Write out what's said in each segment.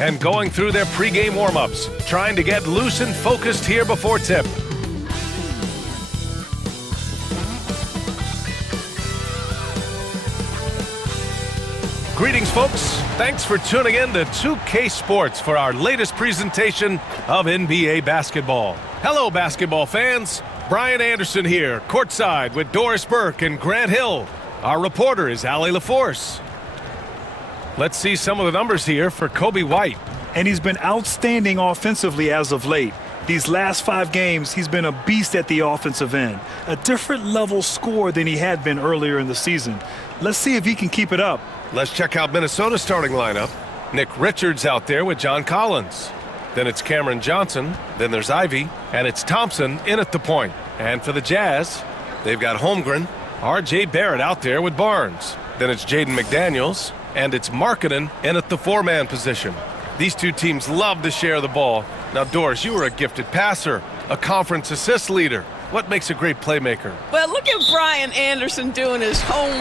and going through their pregame warm-ups, trying to get loose and focused here before tip. Greetings, folks. Thanks for tuning in to 2K Sports for our latest presentation of NBA basketball. Hello, basketball fans. Brian Anderson here, courtside with Doris Burke and Grant Hill. Our reporter is Allie LaForce. Let's see some of the numbers here for Kobe White. And he's been outstanding offensively as of late. These last 5 games, he's been a beast at the offensive end. A different level scorer than he had been earlier in the season. Let's see if he can keep it up. Let's check out Minnesota's starting lineup. Nick Richards out there with John Collins. Then it's Cameron Johnson. Then there's Ivy. And it's Thompson in at the point. And for the Jazz, they've got Holmgren. R.J. Barrett out there with Barnes. Then it's Jaden McDaniels. And it's Markkanen in at the 4-man position. These two teams love to share the ball. Now, Doris, you were a gifted passer, a conference assist leader. What makes a great playmaker? Well, look at Brian Anderson doing his homework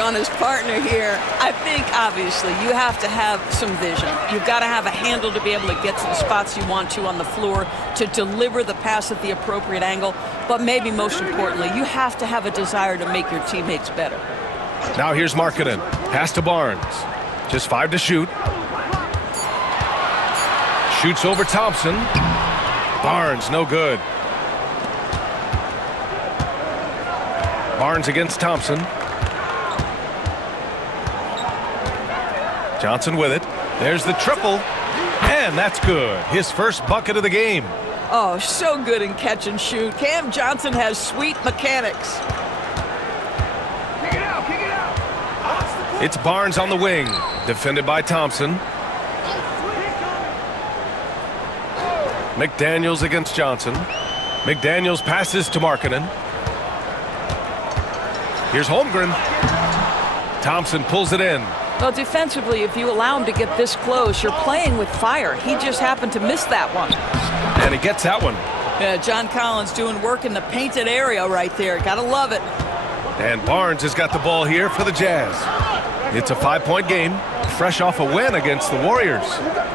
on his partner here. I think, obviously, you have to have some vision. You've got to have a handle to be able to get to the spots you want to on the floor, to deliver the pass at the appropriate angle. But maybe most importantly, you have to have a desire to make your teammates better. Now here's Markkanen. Pass to Barnes. Just 5 to shoot. Shoots over Thompson. Barnes, no good. Barnes against Thompson. Johnson with it. There's the triple. And that's good. His first bucket of the game. Oh, so good in catch and shoot. Cam Johnson has sweet mechanics. It's Barnes on the wing, defended by Thompson. McDaniels against Johnson. McDaniels passes to Markkanen. Here's Holmgren. Thompson pulls it in. Well, defensively, if you allow him to get this close, you're playing with fire. He just happened to miss that one. And he gets that one. Yeah, John Collins doing work in the painted area right there. Gotta love it. And Barnes has got the ball here for the Jazz. It's a 5-point game, fresh off a win against the Warriors.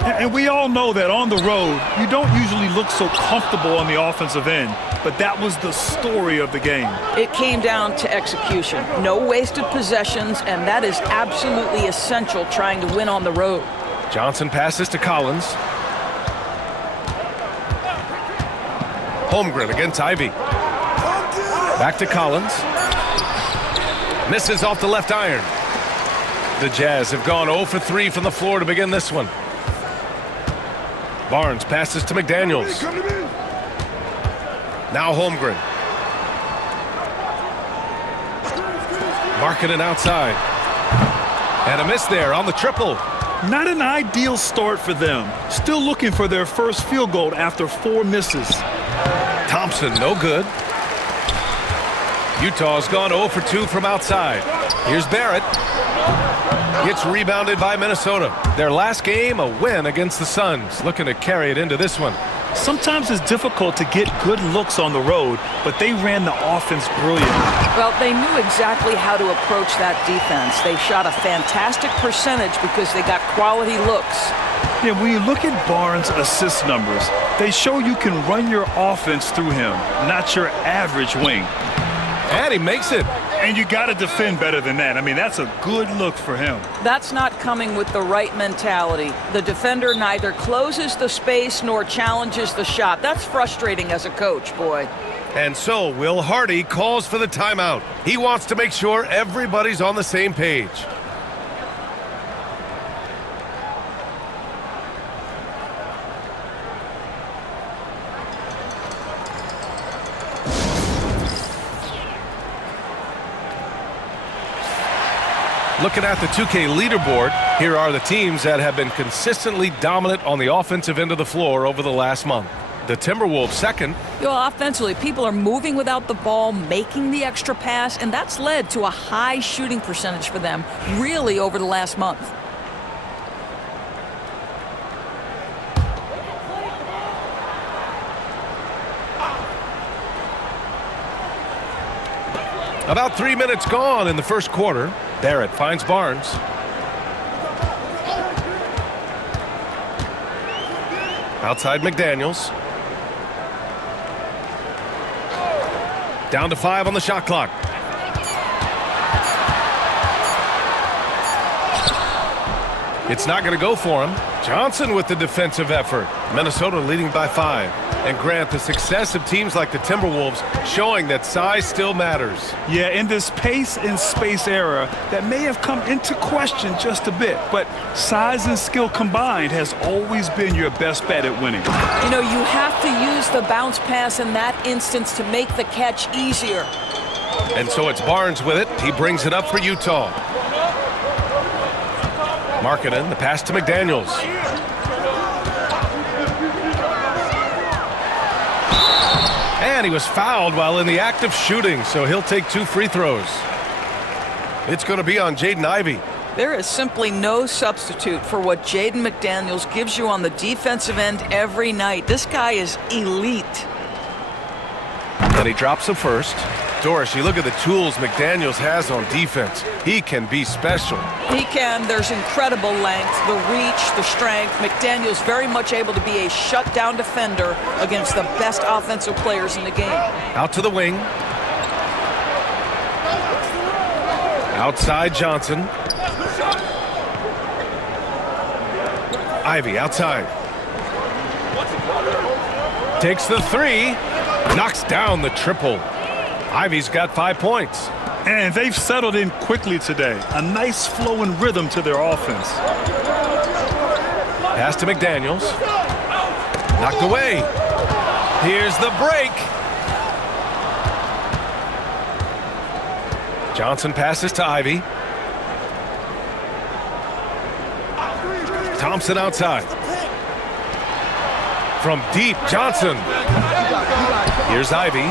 And we all know that on the road, you don't usually look so comfortable on the offensive end. But that was the story of the game. It came down to execution. No wasted possessions, and that is absolutely essential trying to win on the road. Johnson passes to Collins. Holmgren against Ivy. Back to Collins. Misses off the left iron. The Jazz have gone 0 for 3 from the floor to begin this one. Barnes passes to McDaniels. Now Holmgren. Markkanen outside. And a miss there on the triple. Not an ideal start for them. Still looking for their first field goal after 4 misses. Thompson, no good. Utah's gone 0 for 2 from outside. Here's Barrett. Gets rebounded by Minnesota. Their last game, a win against the Suns. Looking to carry it into this one. Sometimes it's difficult to get good looks on the road, but they ran the offense brilliantly. Well, they knew exactly how to approach that defense. They shot a fantastic percentage because they got quality looks. Yeah, when you look at Barnes' assist numbers, they show you can run your offense through him, not your average wing. And he makes it. And you got to defend better than that. I mean, that's a good look for him. That's not coming with the right mentality. The defender neither closes the space nor challenges the shot. That's frustrating as a coach, boy. And so Will Hardy calls for the timeout. He wants to make sure everybody's on the same page. Looking at the 2K leaderboard, here are the teams that have been consistently dominant on the offensive end of the floor over the last month. The Timberwolves second. Offensively, people are moving without the ball, making the extra pass, and that's led to a high shooting percentage for them, really, over the last month. About 3 minutes gone in the first quarter. Barrett finds Barnes. Outside McDaniels. Down to 5 on the shot clock. It's not going to go for him. Johnson with the defensive effort. Minnesota leading by 5. And Grant, the success of teams like the Timberwolves showing that size still matters. Yeah, in this pace and space era, that may have come into question just a bit, but size and skill combined has always been your best bet at winning. You know, you have to use the bounce pass in that instance to make the catch easier. And so it's Barnes with it. He brings it up for Utah. Markkanen, the pass to McDaniels. And he was fouled while in the act of shooting, so he'll take 2 free throws. It's going to be on Jaden Ivey. There is simply no substitute for what Jaden McDaniels gives you on the defensive end every night. This guy is elite. And he drops the first. Doris, you look at the tools McDaniels has on defense. He can be special. He can. There's incredible length, the reach, the strength. McDaniels very much able to be a shutdown defender against the best offensive players in the game. Out to the wing. Outside Johnson. Ivey outside. Takes the 3. Knocks down the triple. Ivey's got 5 points. And they've settled in quickly today. A nice flow and rhythm to their offense. Pass to McDaniels. Knocked away. Here's the break. Johnson passes to Ivey. Thompson outside. From deep, Johnson. Here's Ivey.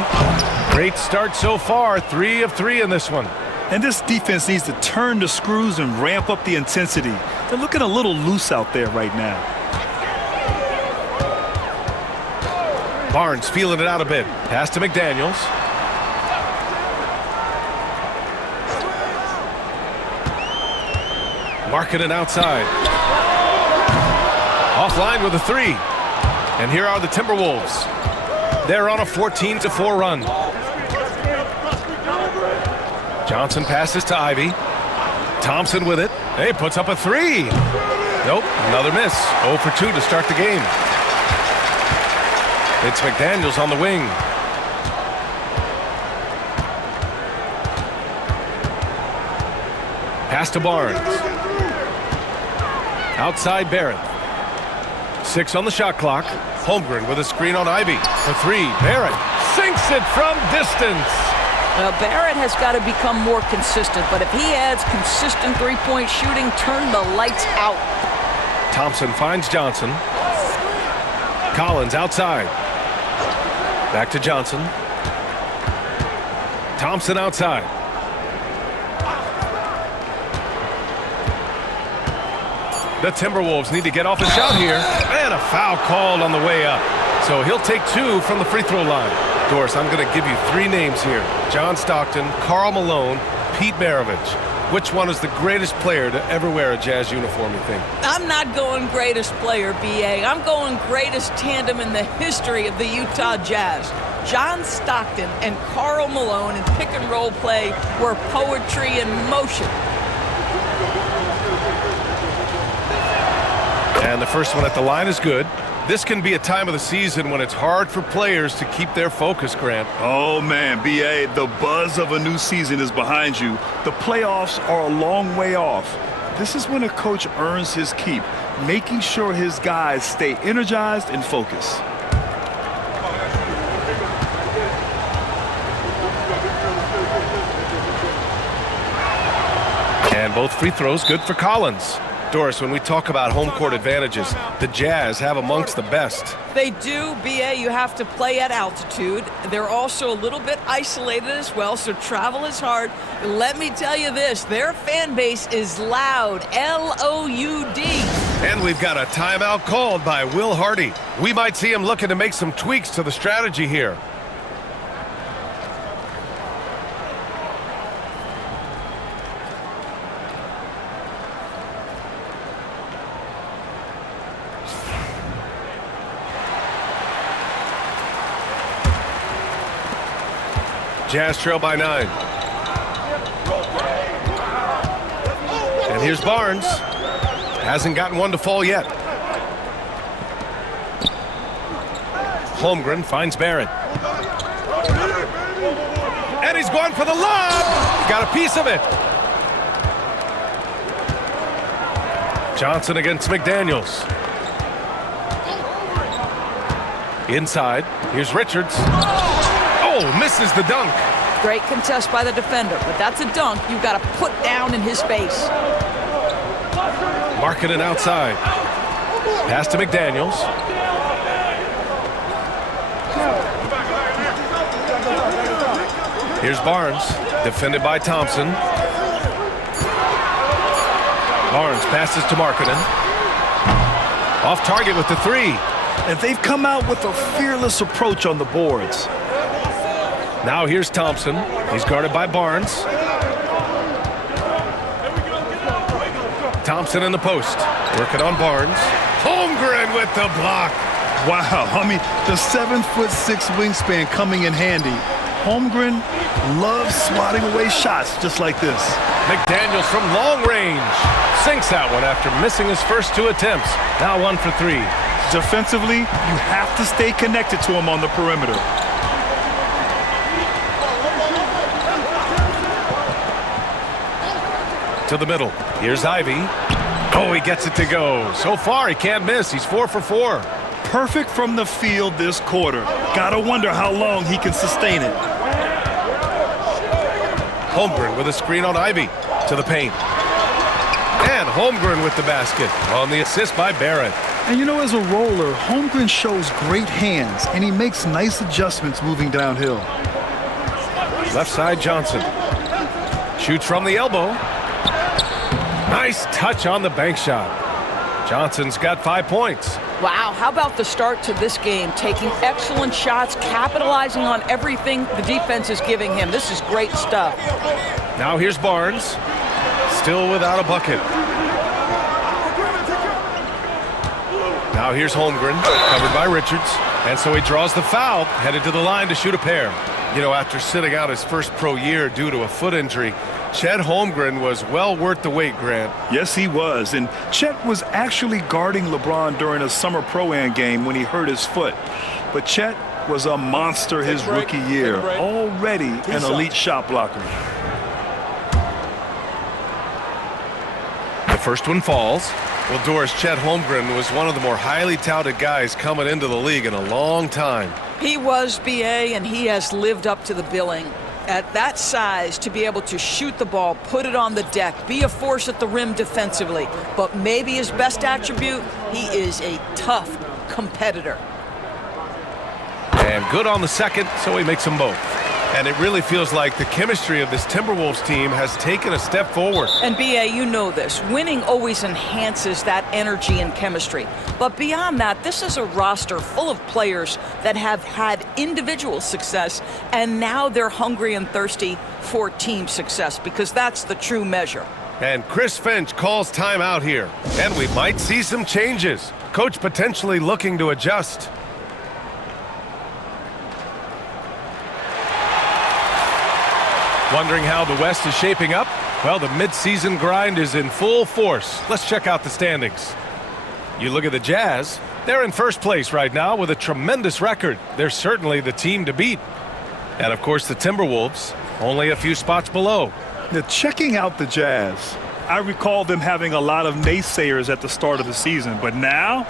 Great start so far. 3 of 3 in this one. And this defense needs to turn the screws and ramp up the intensity. They're looking a little loose out there right now. Barnes feeling it out a bit. Pass to McDaniels. Markkanen outside. Offline with a 3. And here are the Timberwolves. They're on a 14-4 run. Johnson passes to Ivey. Thompson with it. Hey, puts up a 3. Nope, another miss. 0 for 2 to start the game. It's McDaniels on the wing. Pass to Barnes. Outside Barrett. 6 on the shot clock. Holmgren with a screen on Ivey. For 3, Barrett sinks it from distance. Barrett has got to become more consistent, but if he adds consistent three-point shooting, turn the lights out. Thompson finds Johnson. Collins outside. Back to Johnson. Thompson outside. The Timberwolves need to get off a shot here. And a foul called on the way up. So he'll take 2 from the free throw line. Doris, I'm going to give you 3 names here. John Stockton, Karl Malone, Pete Maravich. Which one is the greatest player to ever wear a Jazz uniform, you think? I'm not going greatest player, B.A. I'm going greatest tandem in the history of the Utah Jazz. John Stockton and Karl Malone in pick-and-roll play were poetry in motion. And the first one at the line is good. This can be a time of the season when it's hard for players to keep their focus, Grant. Oh, man, B.A., the buzz of a new season is behind you. The playoffs are a long way off. This is when a coach earns his keep, making sure his guys stay energized and focused. And both free throws good for Collins. Doris, when we talk about home court advantages, the Jazz have amongst the best. They do, B.A. You have to play at altitude. They're also a little bit isolated as well, so travel is hard. Let me tell you this, their fan base is loud, L-O-U-D. And we've got a timeout called by Will Hardy. We might see him looking to make some tweaks to the strategy here. Jazz trail by 9. And here's Barnes. Hasn't gotten one to fall yet. Holmgren finds Barrett. And he's going for the lob. Got a piece of it. Johnson against McDaniels. Inside. Here's Richards. Oh, misses the dunk. Great contest by the defender, but that's a dunk you've got to put down in his face. Markkanen outside. Pass to McDaniels. Here's Barnes, defended by Thompson. Barnes passes to Markkanen. Off target with the 3. And they've come out with a fearless approach on the boards. Now here's Thompson. He's guarded by Barnes. Thompson in the post. Working on Barnes. Holmgren with the block. Wow, I mean, the 7'6" wingspan coming in handy. Holmgren loves swatting away shots just like this. McDaniels from long range. Sinks that one after missing his first 2 attempts. Now 1 for 3. Defensively, you have to stay connected to him on the perimeter. To the middle. Here's Ivy. Oh, he gets it to go. So far, he can't miss. He's 4 for 4. Perfect from the field this quarter. Gotta wonder how long he can sustain it. Holmgren with a screen on Ivy. To the paint. And Holmgren with the basket on the assist by Barrett. And you know, as a roller, Holmgren shows great hands, and he makes nice adjustments moving downhill. Left side, Johnson. Shoots from the elbow. Nice touch on the bank shot. Johnson's got 5 points. Wow, how about the start to this game? Taking excellent shots, capitalizing on everything the defense is giving him. This is great stuff. Now here's Barnes. Still without a bucket. Now here's Holmgren, covered by Richards. And so he draws the foul, headed to the line to shoot a pair. You know, after sitting out his first pro year due to a foot injury, Chet Holmgren was well worth the wait, Grant. Yes, he was. And Chet was actually guarding LeBron during a summer Pro-Am game when he hurt his foot. But Chet was a monster his rookie year, already an elite shot blocker. The first one falls. Well, Doris, Chet Holmgren was one of the more highly touted guys coming into the league in a long time. He was, BA, and he has lived up to the billing. At that size, to be able to shoot the ball, put it on the deck, be a force at the rim defensively. But maybe his best attribute, he is a tough competitor. And good on the second, so he makes them both. And it really feels like the chemistry of this Timberwolves team has taken a step forward. And, BA, you know this. Winning always enhances that energy and chemistry. But beyond that, this is a roster full of players that have had individual success, and now they're hungry and thirsty for team success, because that's the true measure. And Chris Finch calls timeout here. And we might see some changes. Coach potentially looking to adjust. Wondering how the West is shaping up? Well, the midseason grind is in full force. Let's check out the standings. You look at the Jazz. They're in first place right now with a tremendous record. They're certainly the team to beat. And, of course, the Timberwolves, only a few spots below. Now, checking out the Jazz, I recall them having a lot of naysayers at the start of the season, but now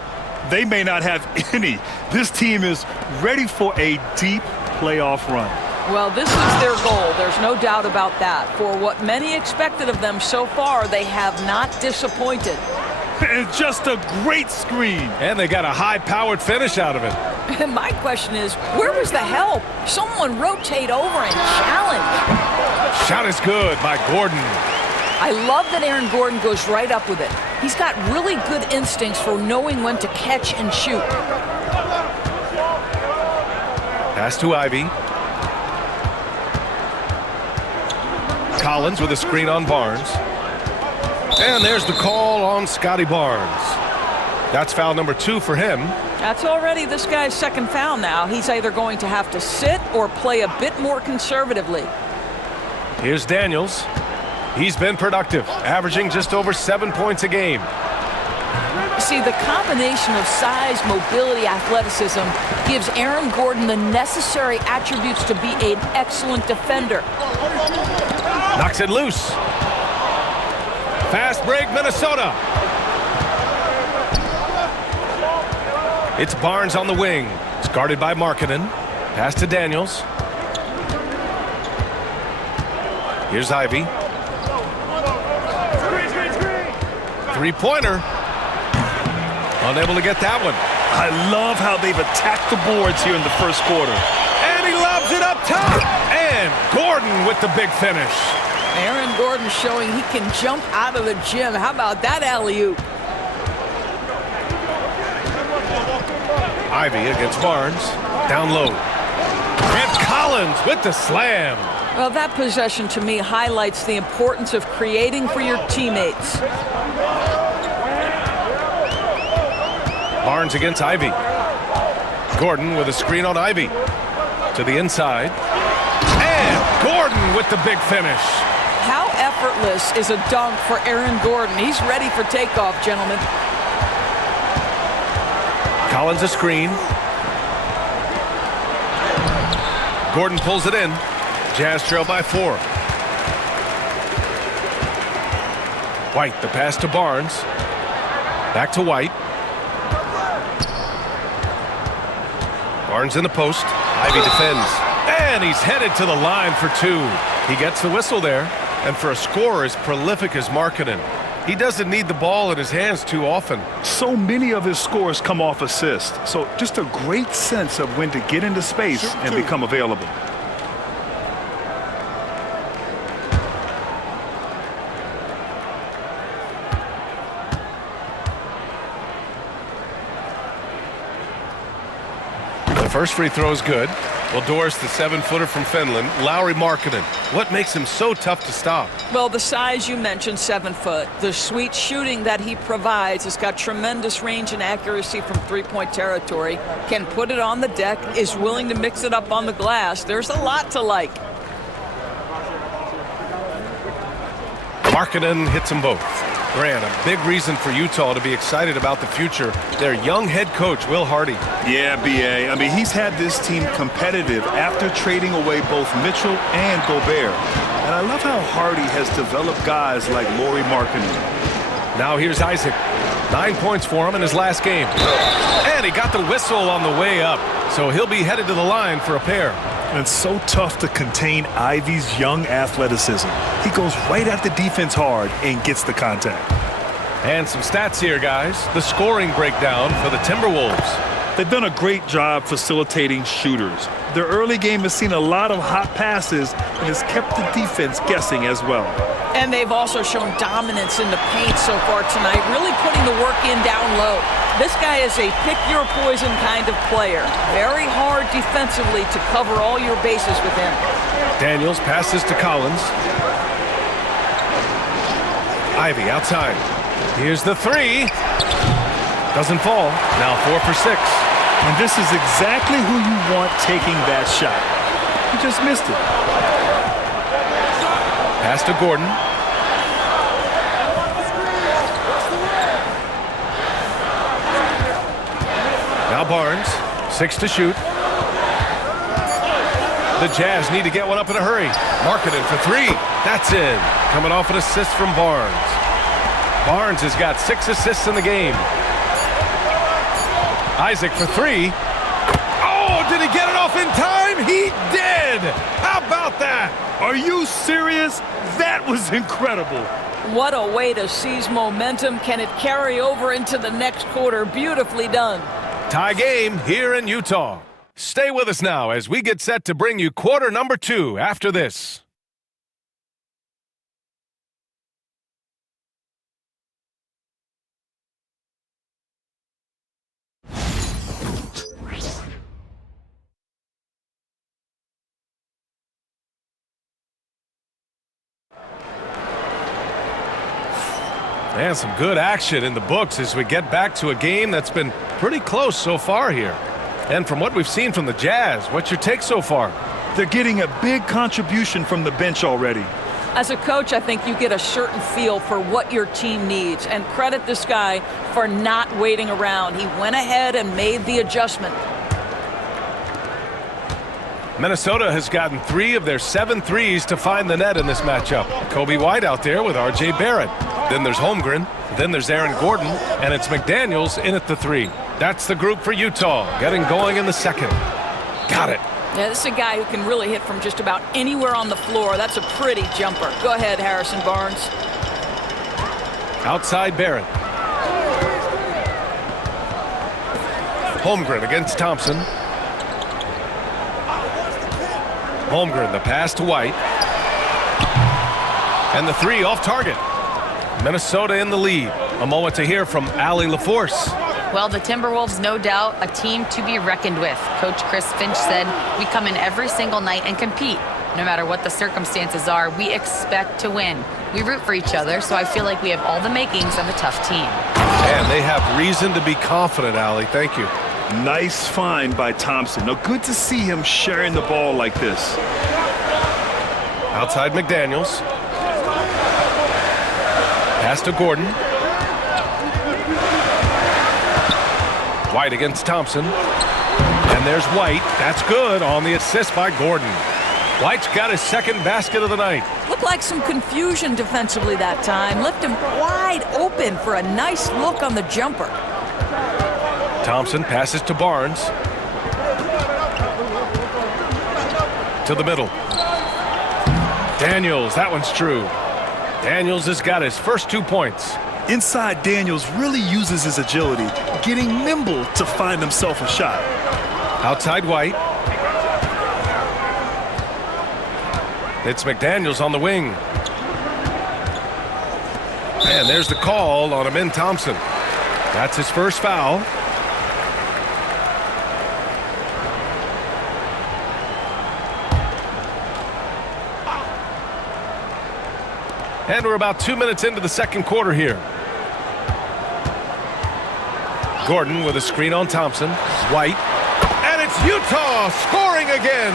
they may not have any. This team is ready for a deep playoff run. Well, this is their goal. There's no doubt about that. For what many expected of them so far, they have not disappointed. And just a great screen. And they got a high-powered finish out of it. And my question is, where was the help? Someone rotate over and challenge. Shot is good by Gordon. I love that Aaron Gordon goes right up with it. He's got really good instincts for knowing when to catch and shoot. Pass to Ivy. Collins with a screen on Barnes. And there's the call on Scotty Barnes. That's foul number 2 for him. That's already this guy's second foul now. He's either going to have to sit or play a bit more conservatively. Here's Daniels. He's been productive, averaging just over 7 points a game. See, the combination of size, mobility, athleticism gives Aaron Gordon the necessary attributes to be an excellent defender. Knocks it loose. Fast break, Minnesota. It's Barnes on the wing. It's guarded by Markkanen. Pass to Daniels. Here's Ivy. Three-pointer. Unable to get that one. I love how they've attacked the boards here in the first quarter. And he lobs it up top. And Gordon with the big finish. Aaron Gordon showing he can jump out of the gym. How about that alley-oop? Ivy against Barnes. Down low. And Collins with the slam. Well, that possession to me highlights the importance of creating for your teammates. Barnes against Ivy. Gordon with a screen on Ivy. To the inside. And Gordon with the big finish. How effortless is a dunk for Aaron Gordon? He's ready for takeoff, gentlemen. Collins a screen. Gordon pulls it in. Jazz trail by 4. White, the pass to Barnes. Back to White. Barnes in the post. Ivy defends. And he's headed to the line for 2. He gets the whistle there. And for a scorer as prolific as Markkanen, he doesn't need the ball in his hands too often. So many of his scores come off assists. So just a great sense of when to get into space and become available. The first free throw is good. Well, Doris, the 7-footer from Finland, Lauri Markkanen. What makes him so tough to stop? Well, the size you mentioned, 7 foot. The sweet shooting that he provides has got tremendous range and accuracy from three-point territory. Can put it on the deck, is willing to mix it up on the glass. There's a lot to like. Markkanen hits them both. Grant, a big reason for Utah to be excited about the future. Their young head coach, Will Hardy. Yeah, B.A. I mean, he's had this team competitive after trading away both Mitchell and Gobert. And I love how Hardy has developed guys like Lauri Markkanen. Now here's Isaac. 9 points for him in his last game. And he got the whistle on the way up. So he'll be headed to the line for a pair. And it's so tough to contain Ivy's young athleticism. He goes right at the defense hard and gets the contact. And some stats here, guys. The scoring breakdown for the Timberwolves. They've done a great job facilitating shooters. Their early game has seen a lot of hot passes and has kept the defense guessing as well. And they've also shown dominance in the paint so far tonight, really putting the work in down low. This guy is a pick-your-poison kind of player. Very hard defensively to cover all your bases with him. Daniels passes to Collins. Ivy outside. Here's the 3. Doesn't fall. Now 4 for 6. And this is exactly who you want taking that shot. He just missed it. Pass to Gordon. Now Barnes. 6 to shoot. The Jazz need to get one up in a hurry. Markkanen for 3. That's in. Coming off an assist from Barnes. Barnes has got 6 assists in the game. Isaac for 3. Oh, did he get it off in time? He did! How about that? Are you serious? That was incredible. What a way to seize momentum. Can it carry over into the next quarter? Beautifully done. Tie game here in Utah. Stay with us now as we get set to bring you quarter number 2 after this. And some good action in the books as we get back to a game that's been pretty close so far here. And from what we've seen from the Jazz, what's your take so far? They're getting a big contribution from the bench already. As a coach, I think you get a certain feel for what your team needs, and credit this guy for not waiting around. He went ahead and made the adjustment. Minnesota has gotten 3 of their 7 threes to find the net in this matchup. Kobe White out there with R.J. Barrett. Then there's Holmgren. Then there's Aaron Gordon. And it's McDaniels in at the 3. That's the group for Utah, getting going in the second. Got it. Yeah, this is a guy who can really hit from just about anywhere on the floor. That's a pretty jumper. Go ahead, Harrison Barnes. Outside Barrett. Holmgren against Thompson. Holmgren, the pass to White. And the 3 off target. Minnesota in the lead. A moment to hear from Allie LaForce. Well, the Timberwolves, no doubt, a team to be reckoned with. Coach Chris Finch said, we come in every single night and compete. No matter what the circumstances are, we expect to win. We root for each other, so I feel like we have all the makings of a tough team. And they have reason to be confident, Allie. Thank you. Nice find by Thompson. Now, good to see him sharing the ball like this. Outside McDaniels. Pass to Gordon. White against Thompson. And there's White. That's good on the assist by Gordon. White's got his second basket of the night. Looked like some confusion defensively that time. Left him wide open for a nice look on the jumper. Thompson passes to Barnes. To the middle. Daniels, that one's true. Daniels has got his first 2 points. Inside, Daniels really uses his agility, getting nimble to find himself a shot. Outside White. It's McDaniels on the wing. And there's the call on Amin Thompson. That's his first foul. And we're about 2 minutes into the second quarter here. Gordon with a screen on Thompson. White. And it's Utah scoring again.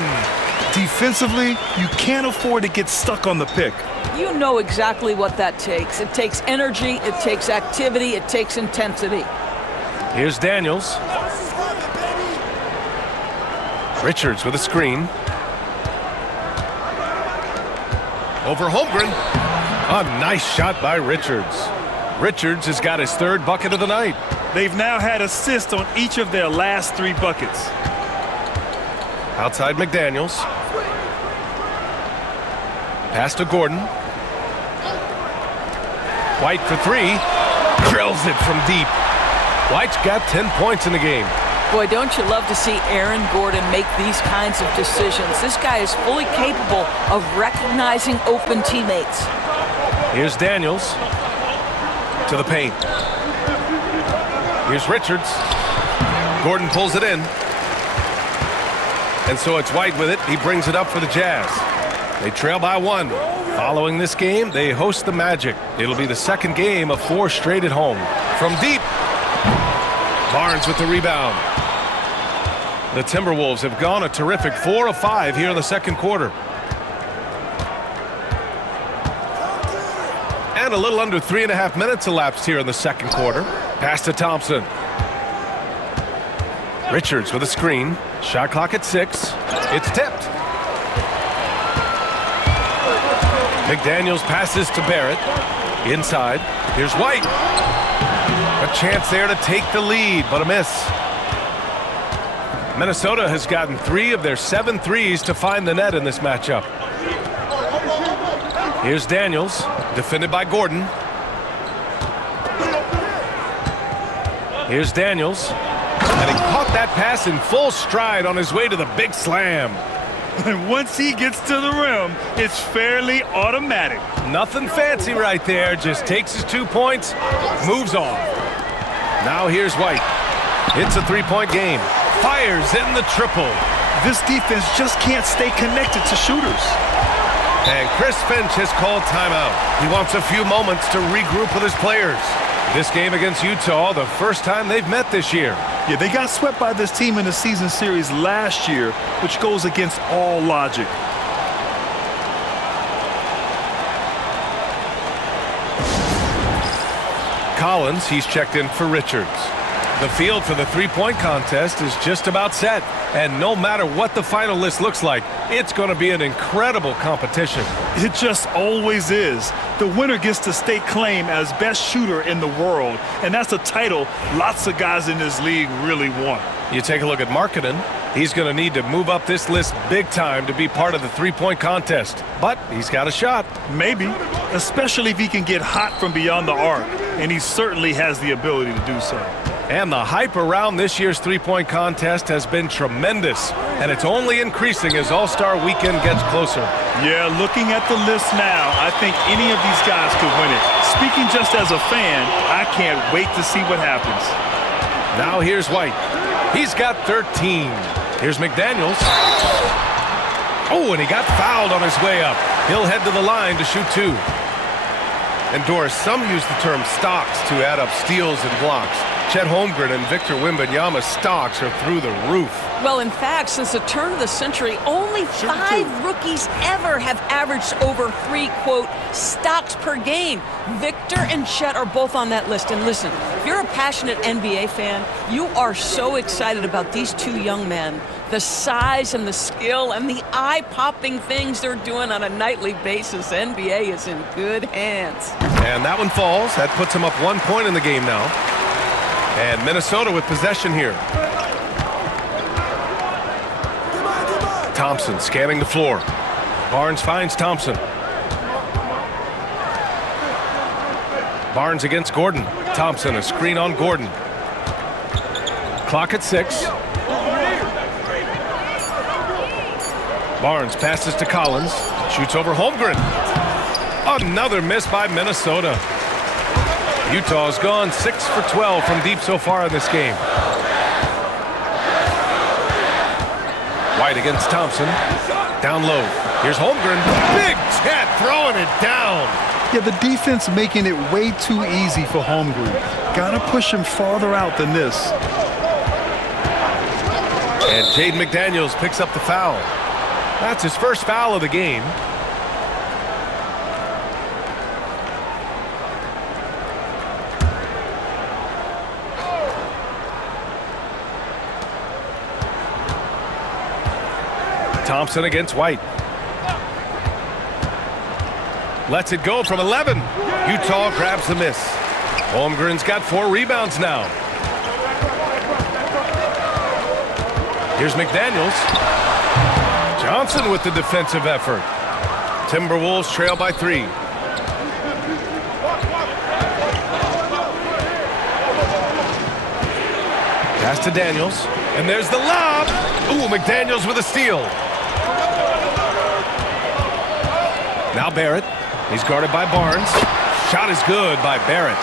Defensively, you can't afford to get stuck on the pick. You know exactly what that takes. It takes energy, it takes activity, it takes intensity. Here's Daniels. Richards with a screen. Over Holmgren. A nice shot by Richards. Richards has got his 3rd bucket of the night. They've now had assists on each of their last 3 buckets. Outside McDaniels. Pass to Gordon. White for 3. Drills it from deep. White's got 10 points in the game. Boy, don't you love to see Aaron Gordon make these kinds of decisions. This guy is fully capable of recognizing open teammates. Here's Daniels to the paint. Here's Richards. Gordon pulls it in. And so it's White with it. He brings it up for the Jazz. They trail by 1. Following this game, they host the Magic. It'll be the second game of 4 straight at home. From deep, Barnes with the rebound. The Timberwolves have gone a terrific 4 of 5 here in the second quarter. And a little under 3.5 minutes elapsed here in the second quarter. Pass to Thompson. Richards with a screen. Shot clock at 6. It's tipped. McDaniels passes to Barrett. Inside. Here's White. A chance there to take the lead, but a miss. Minnesota has gotten 3 of their 7 threes to find the net in this matchup. Here's Daniels, defended by Gordon. Here's Daniels. And he caught that pass in full stride on his way to the big slam. And once he gets to the rim, it's fairly automatic. Nothing fancy right there. Just takes his 2 points, moves on. Now here's White. It's a 3-point game. Fires in the triple. This defense just can't stay connected to shooters. And Chris Finch has called timeout. He wants a few moments to regroup with his players. This game against Utah, the first time they've met this year. Yeah, they got swept by this team in the season series last year, which goes against all logic. Collins, he's checked in for Richards. The field for the three-point contest is just about set. And no matter what the final list looks like, it's going to be an incredible competition. It just always is. The winner gets to stake claim as best shooter in the world. And that's a title lots of guys in this league really want. You take a look at Markkanen. He's going to need to move up this list big time to be part of the three-point contest. But he's got a shot. Maybe, especially if he can get hot from beyond the arc. And he certainly has the ability to do so. And the hype around this year's three-point contest has been tremendous. And it's only increasing as All-Star Weekend gets closer. Yeah, looking at the list now, I think any of these guys could win it. Speaking just as a fan, I can't wait to see what happens. Now here's White. He's got 13. Here's McDaniels. Oh, and he got fouled on his way up. He'll head to the line to shoot two. And Doris, some use the term stocks to add up steals and blocks. Chet Holmgren and Victor Wembanyama's stocks are through the roof. Well, in fact, since the turn of the century, only 5 rookies ever have averaged over 3, quote, stocks per game. Victor and Chet are both on that list. And listen, if you're a passionate NBA fan, you are so excited about these two young men, the size and the skill and the eye-popping things they're doing on a nightly basis. NBA is in good hands. And that one falls. That puts him up 1 point in the game now. And Minnesota with possession here. Thompson scanning the floor. Barnes finds Thompson. Barnes against Gordon. Thompson, a screen on Gordon. Clock at 6. Barnes passes to Collins. Shoots over Holmgren. Another miss by Minnesota. Utah's gone 6 for 12 from deep so far in this game. White against Thompson. Down low. Here's Holmgren. Big Chet throwing it down. Yeah, the defense making it way too easy for Holmgren. Gotta push him farther out than this. And Jaden McDaniels picks up the foul. That's his first foul of the game. Thompson against White. Lets it go from 11. Utah grabs the miss. Holmgren's got 4 rebounds now. Here's McDaniels. Johnson with the defensive effort. Timberwolves trail by 3. Pass to Daniels. And there's the lob. Ooh, McDaniels with a steal. Now Barrett. He's guarded by Barnes. Shot is good by Barrett.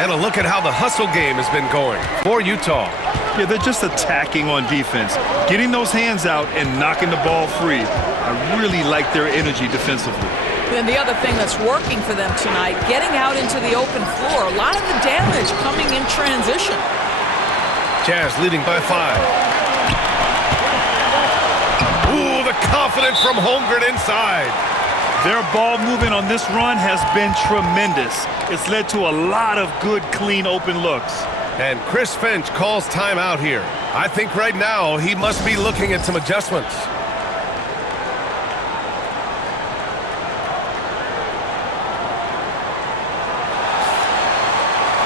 And a look at how the hustle game has been going for Utah. Yeah, they're just attacking on defense, getting those hands out and knocking the ball free. I really like their energy defensively. And the other thing that's working for them tonight, getting out into the open floor. A lot of the damage coming in transition. Jazz leading by 5. Ooh, the confidence from Holmgren inside. Their ball movement on this run has been tremendous. It's led to a lot of good, clean, open looks. And Chris Finch calls timeout here. I think right now he must be looking at some adjustments.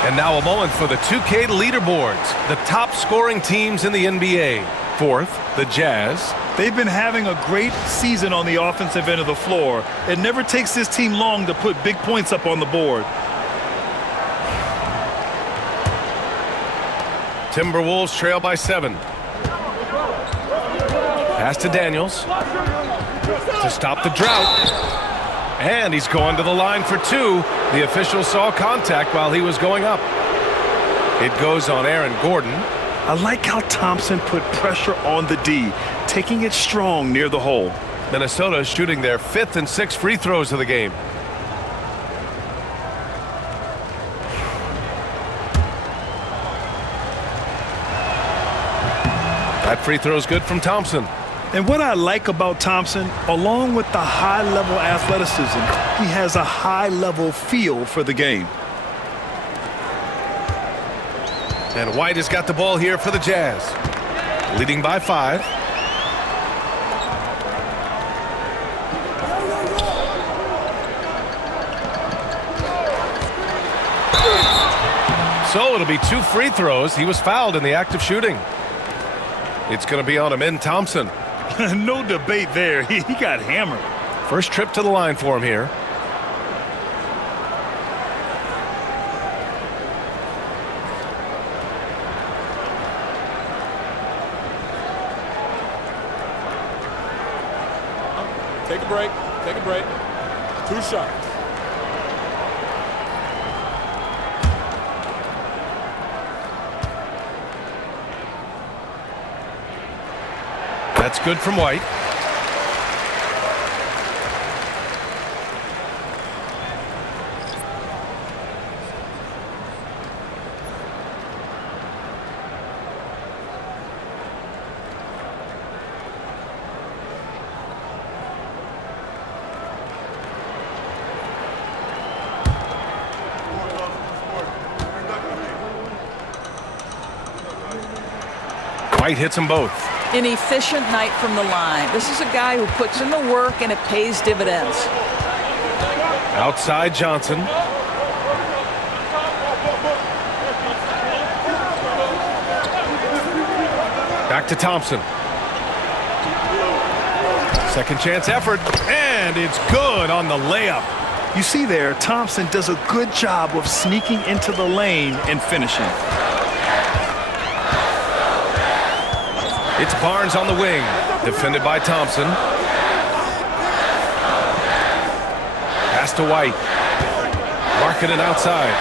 And now a moment for the 2K leaderboards. The top scoring teams in the NBA. 4th, the Jazz. They've been having a great season on the offensive end of the floor. It never takes this team long to put big points up on the board. Timberwolves trail by 7. Pass to Daniels to stop the drought. And he's going to the line for 2. The official saw contact while he was going up. It goes on Aaron Gordon. I like how Thompson put pressure on the D, taking it strong near the hole. Minnesota is shooting their 5th and 6th free throws of the game. That free throw is good from Thompson. And what I like about Thompson, along with the high-level athleticism, he has a high-level feel for the game. And White has got the ball here for the Jazz. Leading by 5. So it'll be 2 free throws. He was fouled in the act of shooting. It's going to be on him in Thompson. No debate there. He got hammered. First trip to the line for him here. Take a break. Take a break. 2 shots. That's good from White. White hits them both. An efficient night from the line. This is a guy who puts in the work and it pays dividends. Outside Johnson. Back to Thompson. Second chance effort, and it's good on the layup. You see there, Thompson does a good job of sneaking into the lane and finishing. It's Barnes on the wing, defended by Thompson. Pass to White. Marking it outside.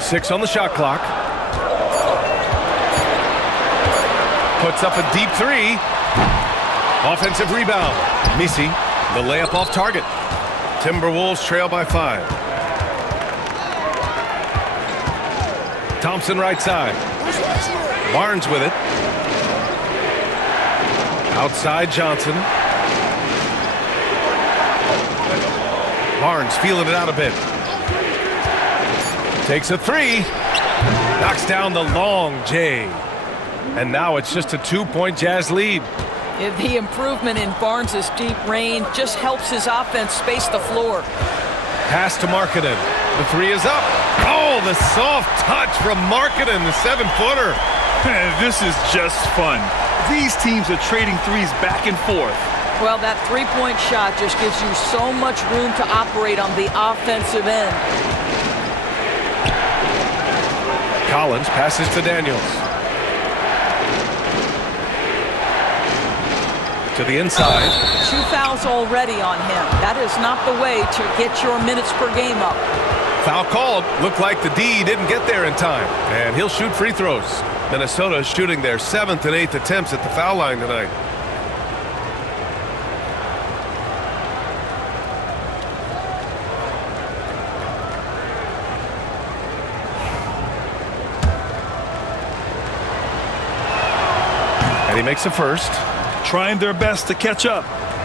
6 on the shot clock. Puts up a deep 3. Offensive rebound. Misi, the layup off target. Timberwolves trail by 5. Thompson right side. Barnes with it. Outside Johnson. Barnes feeling it out a bit. Takes a 3. Knocks down the long J. And now it's just a 2-point Jazz lead. The improvement in Barnes' deep range just helps his offense space the floor. Pass to Markkanen. The 3 is up. Oh, the soft touch from Markkanen, the 7-footer. This is just fun. These teams are trading threes back and forth. Well, that three-point shot just gives you so much room to operate on the offensive end. Collins passes to Daniels. To the inside. 2 fouls already on him. That is not the way to get your minutes per game up. Foul called. Looked like the D didn't get there in time. And he'll shoot free throws. Minnesota is shooting their 7th and 8th attempts at the foul line tonight. And he makes the first. Trying their best to catch up.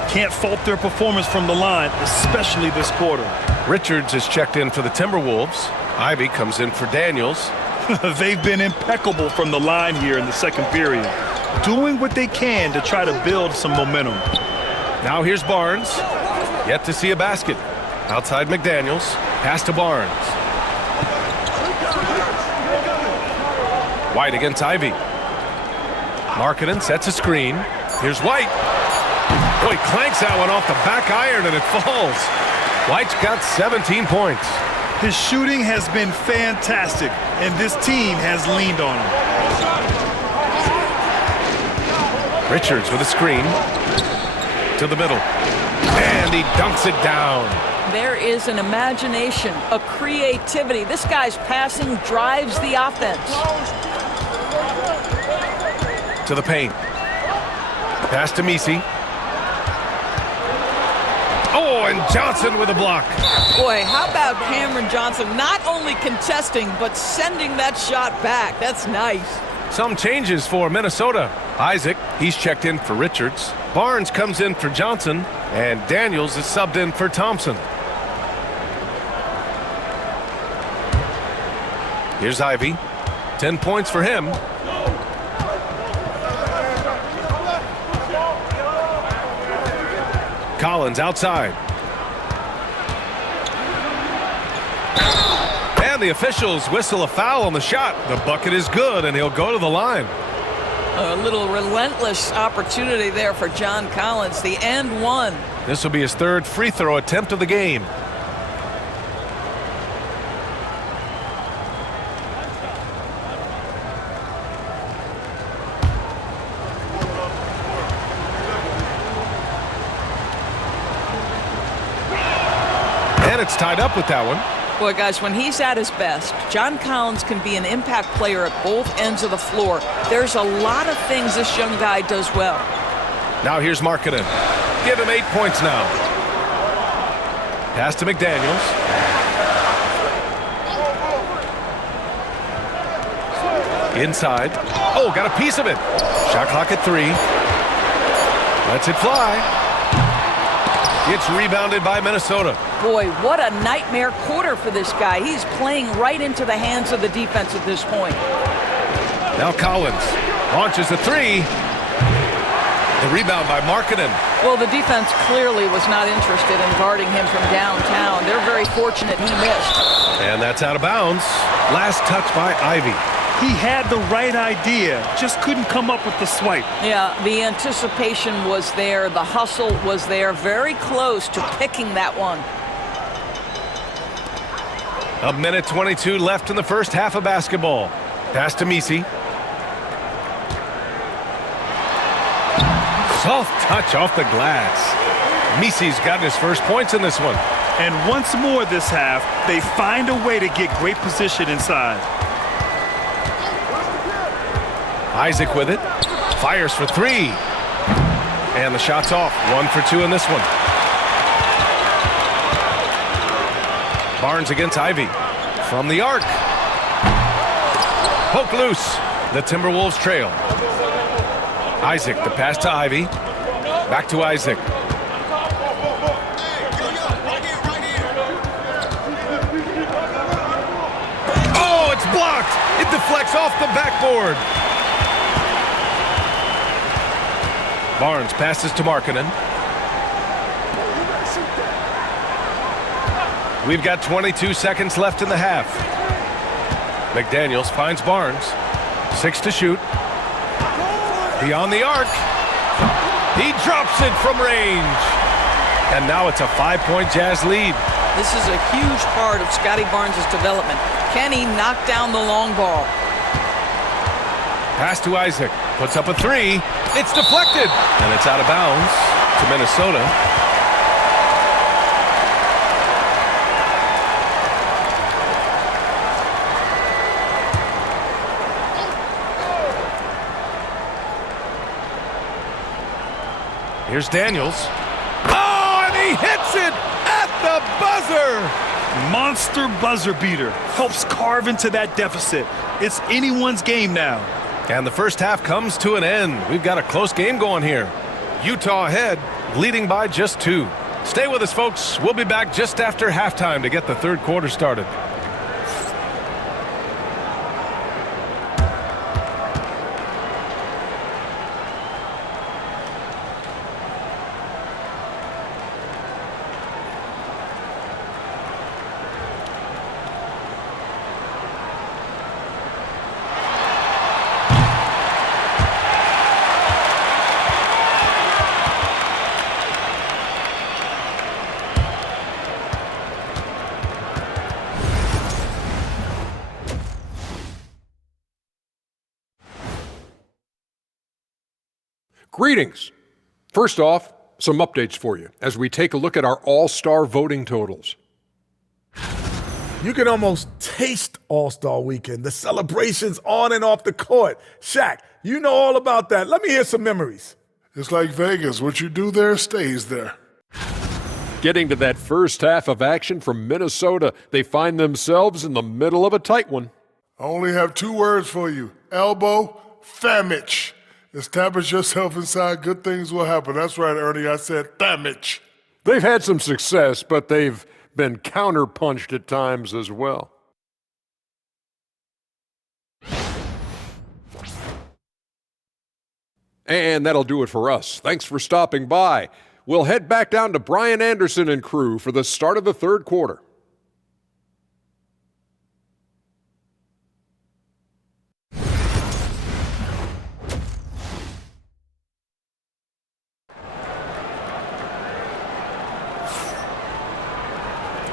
Can't fault their performance from the line, especially this quarter. Richards is checked in for the Timberwolves. Ivy comes in for Daniels. They've been impeccable from the line here in the second period, doing what they can to try to build some momentum. Now here's Barnes. Yet to see a basket. Outside McDaniels. Pass to Barnes. White against Ivy. Markkanen sets a screen. Here's White. Oh, he clanks that one off the back iron and it falls. White's got 17 points. His shooting has been fantastic, and this team has leaned on him. Richards with a screen. To the middle. And he dunks it down. There is an imagination, a creativity. This guy's passing drives the offense. To the paint. Pass to Misi. Oh, and Johnson with a block. Boy, how about Cameron Johnson not only contesting, but sending that shot back? That's nice. Some changes for Minnesota. Isaac, he's checked in for Richards. Barnes comes in for Johnson, and Daniels is subbed in for Thompson. Here's Ivy. 10 points for him. Collins outside. And the officials whistle a foul on the shot. The bucket is good, and he'll go to the line. A little relentless opportunity there for John Collins, the and one. This will be his third free throw attempt of the game. And it's tied up with that one. Boy, guys, when he's at his best, John Collins can be an impact player at both ends of the floor. There's a lot of things this young guy does well. Now here's Markkanen. Give him 8 points now. Pass to McDaniels. Inside. Oh, got a piece of it. Shot clock at 3. Lets it fly. It's rebounded by Minnesota. Boy, what a nightmare quarter for this guy. He's playing right into the hands of the defense at this point. Now Collins launches a 3. The rebound by Markkanen. Well, the defense clearly was not interested in guarding him from downtown. They're very fortunate he missed. And that's out of bounds. Last touch by Ivy. He had the right idea, just couldn't come up with the swipe. Yeah, the anticipation was there. The hustle was there. Very close to picking that one. A minute 22 left in the first half of basketball. Pass to Misi. Soft touch off the glass. Misi's gotten his first points in this one. And once more this half, they find a way to get great position inside. Isaac with it. Fires for 3. And the shot's off. 1 for 2 in this one. Barnes against Ivy. From the arc. Poke loose. The Timberwolves trail. Isaac, the pass to Ivy. Back to Isaac. Oh, it's blocked. It deflects off the backboard. Barnes passes to Markkanen. We've got 22 seconds left in the half. McDaniels finds Barnes. 6 to shoot. Beyond the arc. He drops it from range. And now it's a 5-point Jazz lead. This is a huge part of Scotty Barnes' development. Can he knock down the long ball? Pass to Isaac. Puts up a 3. It's deflected. And it's out of bounds to Minnesota. Here's Daniels. Oh, and he hits it at the buzzer. Monster buzzer beater. Helps carve into that deficit. It's anyone's game now. And the first half comes to an end. We've got a close game going here. Utah ahead, leading by just 2. Stay with us, folks. We'll be back just after halftime to get the third quarter started. Greetings. First off, some updates for you as we take a look at our All-Star voting totals. You can almost taste All-Star Weekend, the celebrations on and off the court. Shaq, you know all about that. Let me hear some memories. It's like Vegas. What you do there stays there. Getting to that first half of action from Minnesota, they find themselves in the middle of a tight one. I only have 2 words for you. Elbow, famich. Establish yourself inside, good things will happen. That's right, Ernie, I said famich. They've had some success, but they've been counterpunched at times as well. And that'll do it for us. Thanks for stopping by. We'll head back down to Brian Anderson and crew for the start of the third quarter.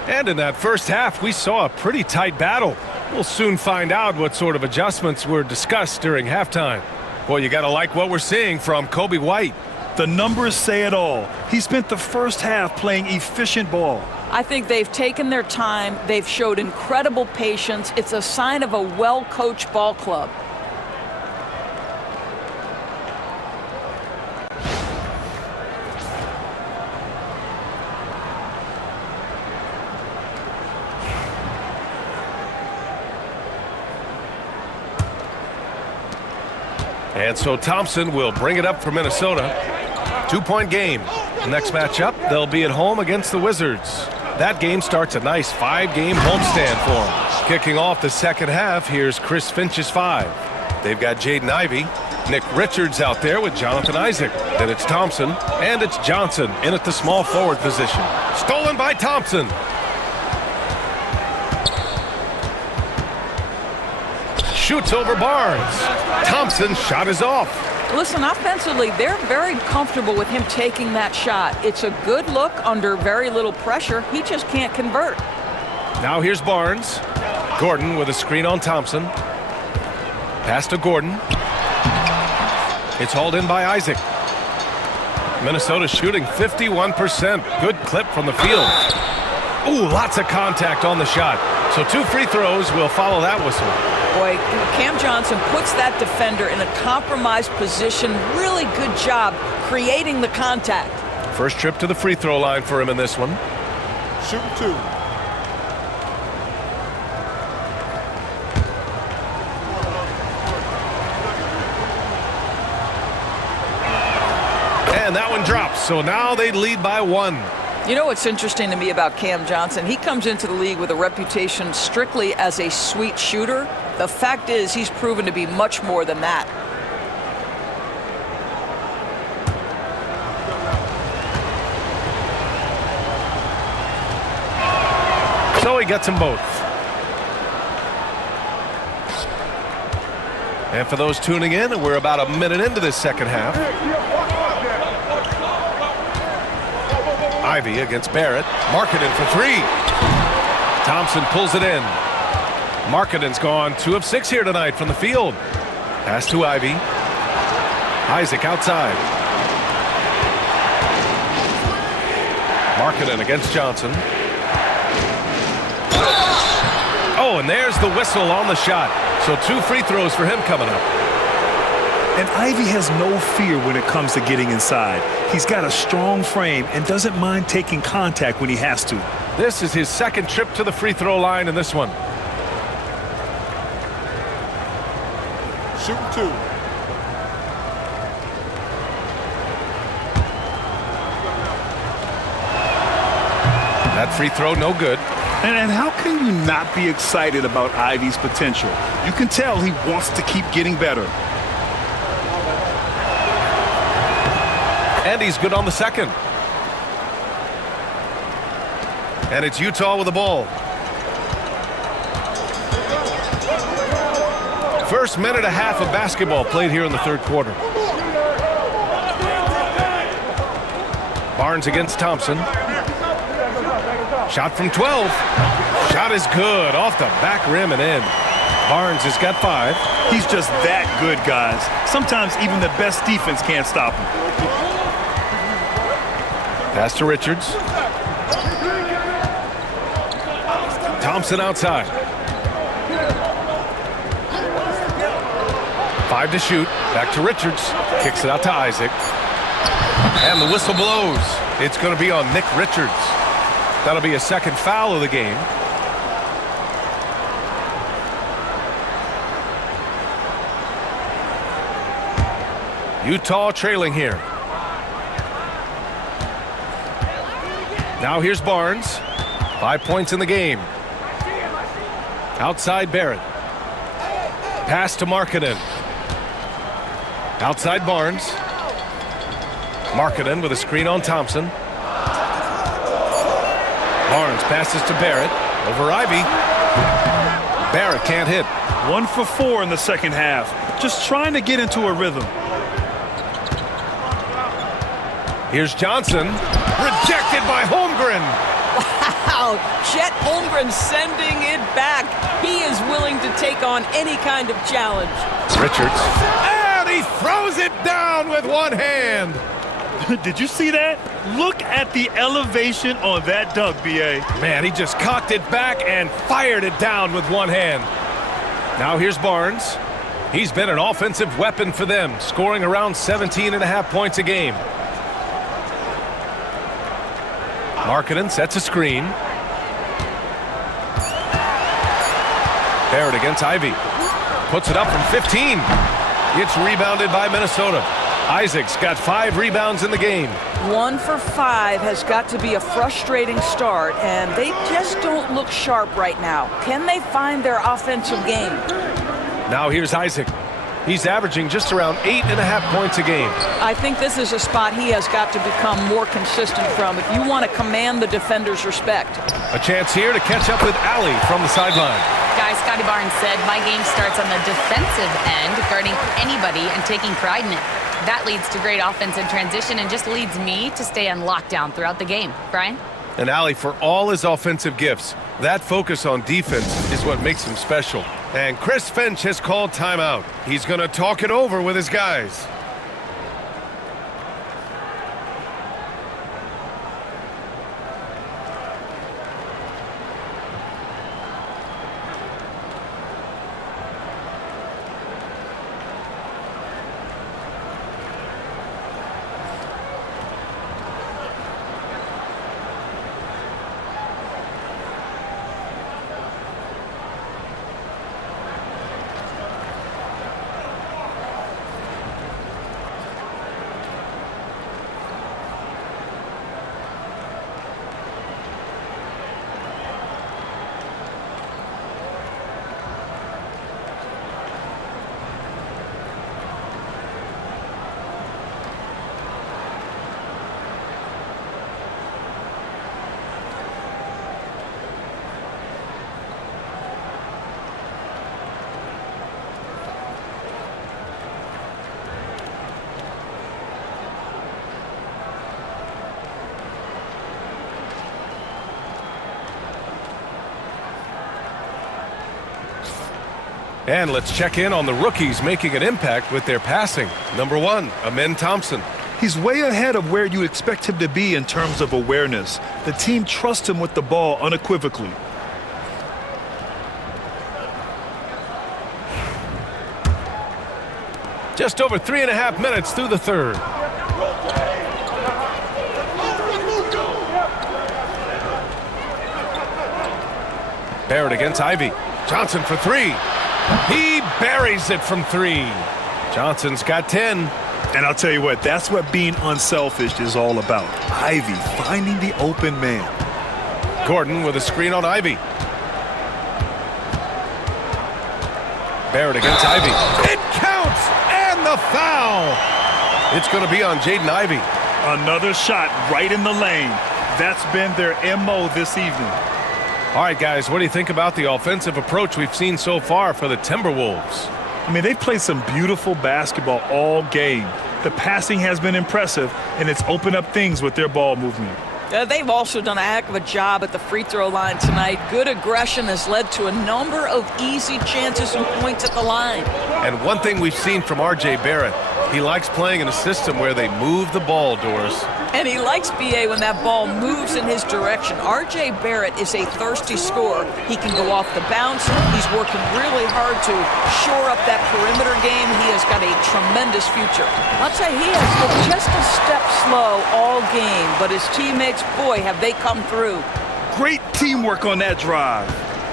And in that first half, we saw a pretty tight battle. We'll soon find out what sort of adjustments were discussed during halftime. Boy, you got to like what we're seeing from Kobe White. The numbers say it all. He spent the first half playing efficient ball. I think they've taken their time. They've showed incredible patience. It's a sign of a well-coached ball club. And so Thompson will bring it up for Minnesota. 2-point game. Next matchup, they'll be at home against the Wizards. That game starts a nice 5-game homestand for them. Kicking off the second half, here's Chris Finch's 5. They've got Jaden Ivey, Nick Richards out there with Jonathan Isaac. Then it's Thompson, and it's Johnson in at the small forward position. Stolen by Thompson. Shoots over Barnes. Thompson's shot is off. Listen, offensively, they're very comfortable with him taking that shot. It's a good look under very little pressure. He just can't convert. Now here's Barnes. Gordon with a screen on Thompson. Pass to Gordon. It's hauled in by Isaac. Minnesota shooting 51%. Good clip from the field. Ooh, lots of contact on the shot. So 2 free throws will follow that whistle. Boy, Cam Johnson puts that defender in a compromised position. Really good job creating the contact. First trip to the free throw line for him in this one. Shooting 2. And that one drops. So now they lead by 1. You know what's interesting to me about Cam Johnson? He comes into the league with a reputation strictly as a sweet shooter. The fact is, he's proven to be much more than that. So he gets them both. And for those tuning in, we're about a minute into this second half. Ivey against Barrett. Markkanen for 3. Thompson pulls it in. Markkanen's gone 2 of 6 here tonight from the field. Pass to Ivey. Isaac outside. Markkanen against Johnson. Oh, and there's the whistle on the shot. So 2 free throws for him coming up. And Ivey has no fear when it comes to getting inside. He's got a strong frame and doesn't mind taking contact when he has to. This is his second trip to the free throw line in this one. Shooting 2. That free throw, no good. And how can you not be excited about Ivey's potential? You can tell he wants to keep getting better. And he's good on the second. And it's Utah with the ball. First minute and a half of basketball played here in the third quarter. Barnes against Thompson. Shot from 12. Shot is good off the back rim and in. Barnes has got 5. He's just that good, guys. Sometimes even the best defense can't stop him. Pass to Richards. Thompson outside. 5 to shoot. Back to Richards. Kicks it out to Isaac. And the whistle blows. It's going to be on Nick Richards. That'll be a second foul of the game. Utah trailing here. Now here's Barnes. 5 points in the game. Outside Barrett. Pass to Markkanen. Outside Barnes. Markkanen with a screen on Thompson. Barnes passes to Barrett. Over Ivy. Barrett can't hit. 1 for 4 in the second half. Just trying to get into a rhythm. Here's Johnson. Rejected by Holmgren. Wow, Chet Holmgren sending it back. He is willing to take on any kind of challenge. Richards. And he throws it down with one hand. Did you see that? Look at the elevation on that dunk, B.A. Man, he just cocked it back and fired it down with one hand. Now here's Barnes. He's been an offensive weapon for them, scoring around 17.5 points a game. Markkanen sets a screen. Barrett against Ivy. Puts it up from 15. It's rebounded by Minnesota. Isaac's got 5 rebounds in the game. 1 for 5 has got to be a frustrating start, and they just don't look sharp right now. Can they find their offensive game? Now here's Isaac. He's averaging just around 8.5 points a game. I think this is a spot he has got to become more consistent from if you want to command the defender's respect. A chance here to catch up with Allie from the sideline. Guys, Scotty Barnes said, my game starts on the defensive end, guarding anybody and taking pride in it. That leads to great offense in transition and just leads me to stay on lockdown throughout the game. Brian? And Allie, for all his offensive gifts, that focus on defense is what makes him special. And Chris Finch has called timeout. He's going to talk it over with his guys. And let's check in on the rookies making an impact with their passing. Number 1, Amen Thompson. He's way ahead of where you expect him to be in terms of awareness. The team trusts him with the ball unequivocally. Just over 3.5 minutes through the third. Barrett against Ivy. Johnson for 3. He buries it from 3. Johnson's got 10. And I'll tell you what, that's what being unselfish is all about. Ivy finding the open man. Gordon with a screen on Ivy. Barrett against Ivy. It counts! And the foul! It's going to be on Jaden Ivey. Another shot right in the lane. That's been their MO this evening. All right, guys, what do you think about the offensive approach we've seen so far for the Timberwolves? I mean, they've played some beautiful basketball all game. The passing has been impressive, and it's opened up things with their ball movement. They've also done a heck of a job at the free throw line tonight. Good aggression has led to a number of easy chances and points at the line. And one thing we've seen from R.J. Barrett, He likes playing in a system where they move the ball, Doris. And he likes BA when that ball moves in his direction. R.J. Barrett is a thirsty scorer. He can go off the bounce. He's working really hard to shore up that perimeter game. He has got a tremendous future. I'll tell you, he has looked just a step slow all game, but his teammates, boy, have they come through. Great teamwork on that drive,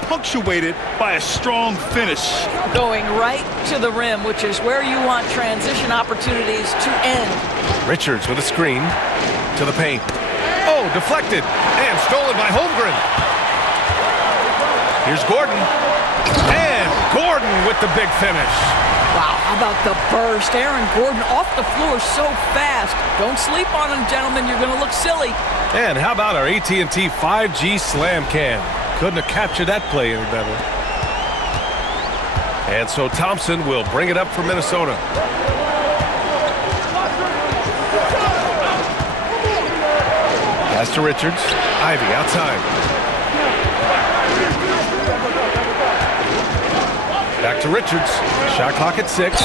punctuated by a strong finish. Going right to the rim, which is where you want transition opportunities to end. Richards with a screen to the paint. Oh, deflected and stolen by Holmgren. Here's Gordon. And Gordon with the big finish. Wow, how about the burst? Aaron Gordon off the floor so fast. Don't sleep on him, gentlemen. You're going to look silly. And how about our AT&T 5G slam cam? Couldn't have captured that play any better. And so Thompson will bring it up for Minnesota. Pass to Richards. Ivy outside. Back to Richards. Shot clock at 6.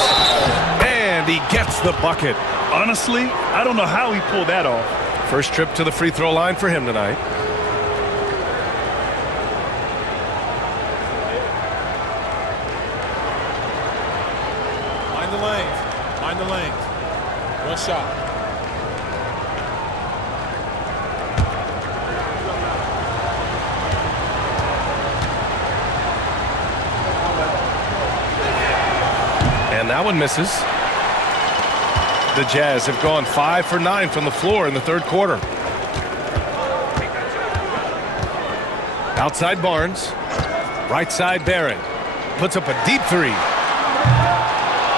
And he gets the bucket. Honestly, I don't know how he pulled that off. First trip to the free throw line for him tonight. Mind the lanes. Mind the lanes. One shot. And that one misses. The Jazz have gone 5 for 9 from the floor in the third quarter. Outside Barnes. Right side Barrett. Puts up a deep 3.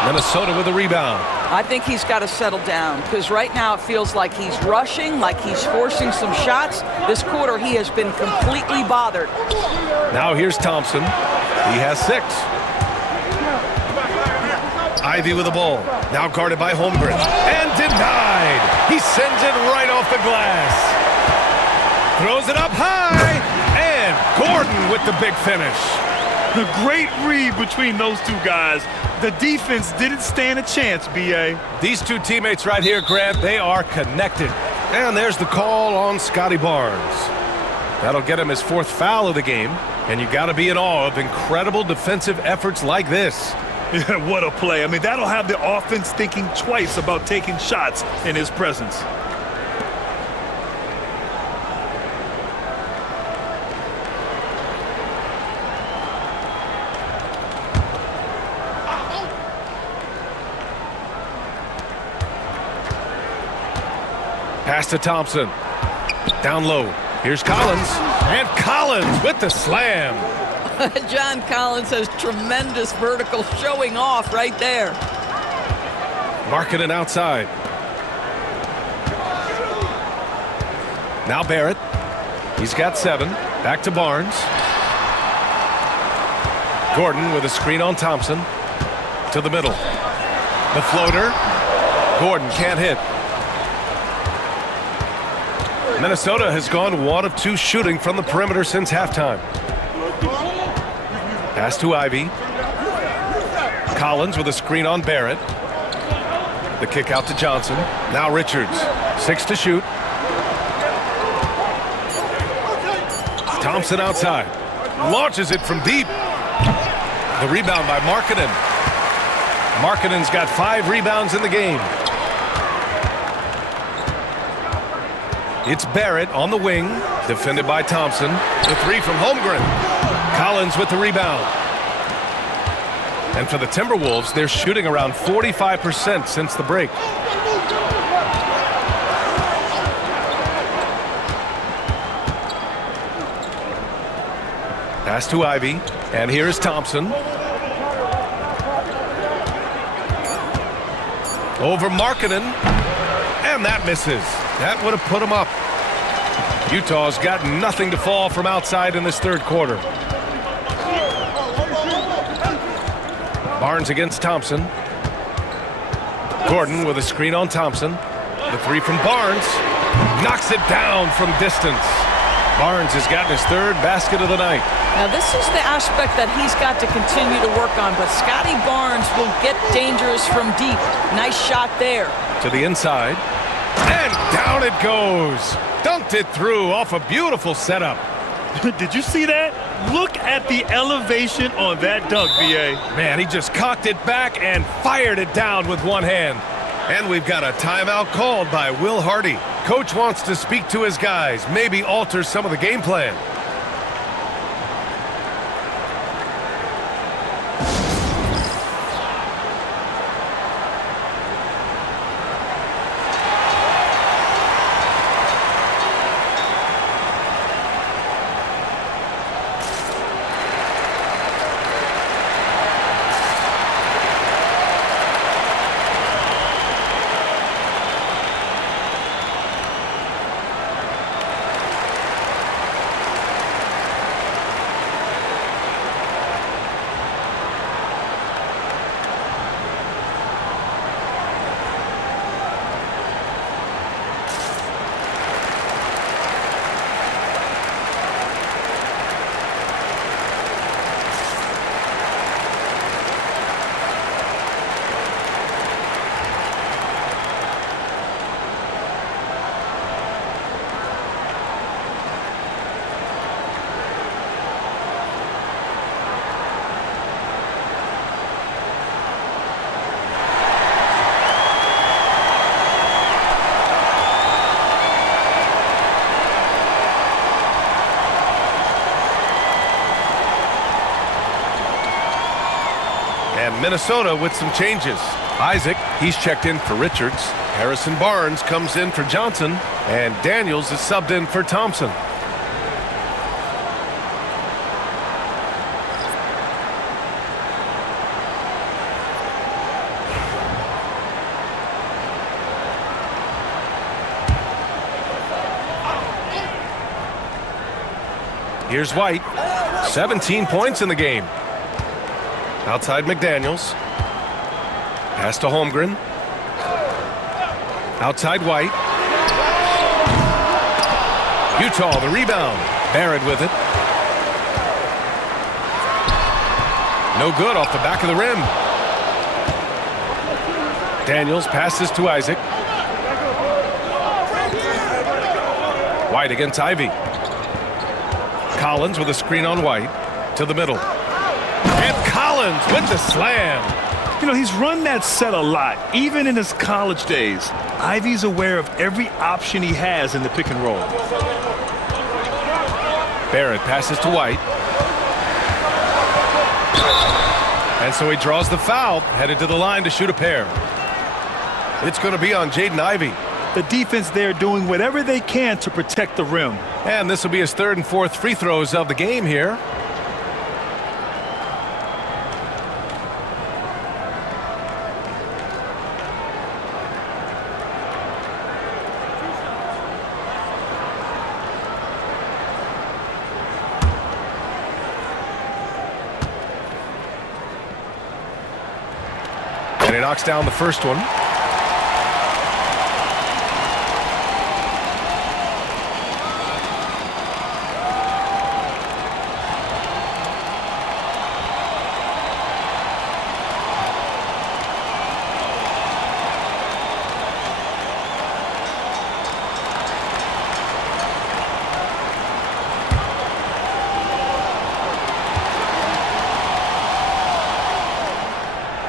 Minnesota with a rebound. I think he's got to settle down because right now it feels like he's rushing, like he's forcing some shots. This quarter he has been completely bothered. Now here's Thompson. He has 6. Ivy with the ball. Now guarded by Holmgren. And denied. He sends it right off the glass. Throws it up high. And Gordon with the big finish. The great read between those two guys. The defense didn't stand a chance, B.A. These two teammates right here, Grant, they are connected. And there's the call on Scotty Barnes. That'll get him his 4th foul of the game. And you got to be in awe of incredible defensive efforts like this. Yeah, what a play. I mean, that'll have the offense thinking twice about taking shots in his presence. Pass to Thompson. Down low. Here's Collins. And Collins with the slam. John Collins has tremendous vertical showing off right there. Marking it outside. Now Barrett. He's got 7. Back to Barnes. Gordon with a screen on Thompson. To the middle. The floater. Gordon can't hit. Minnesota has gone 1 of 2 shooting from the perimeter since halftime. Pass to Ivy. Collins with a screen on Barrett. The kick out to Johnson. Now Richards. 6 to shoot. Thompson outside. Launches it from deep. The rebound by Markkanen. Markkanen's got 5 rebounds in the game. It's Barrett on the wing. Defended by Thompson. The 3 from Holmgren. Collins with the rebound. And for the Timberwolves, they're shooting around 45% since the break. Pass to Ivy. And here's Thompson. Over Markkanen. And that misses. That would have put him up. Utah's got nothing to fall from outside in this third quarter. Barnes against Thompson. Gordon with a screen on Thompson. The 3 from Barnes. Knocks it down from distance. Barnes has gotten his third basket of the night. Now, this is the aspect that he's got to continue to work on, but Scotty Barnes will get dangerous from deep. Nice shot there. To the inside. And down it goes. Dunked it through off a beautiful setup. Did you see that? Look at the elevation on that dunk, B.A. Man, he just cocked it back and fired it down with one hand. And we've got a timeout called by Will Hardy. Coach wants to speak to his guys, maybe alter some of the game plan. And Minnesota with some changes. Isaac, he's checked in for Richards. Harrison Barnes comes in for Johnson. And Daniels is subbed in for Thompson. Here's White. 17 points in the game. Outside McDaniels. Pass to Holmgren. Outside White. Utah, the rebound. Barrett with it. No good off the back of the rim. Daniels passes to Isaac. White against Ivy. Collins with a screen on White. To the middle. And Collins with the slam. You know, he's run that set a lot, even in his college days. Ivy's aware of every option he has in the pick and roll. Barrett passes to White. And so he draws the foul, headed to the line to shoot a pair. It's going to be on Jaden Ivey. The defense there doing whatever they can to protect the rim. And this will be his third and fourth free throws of the game here. And he knocks down the first one.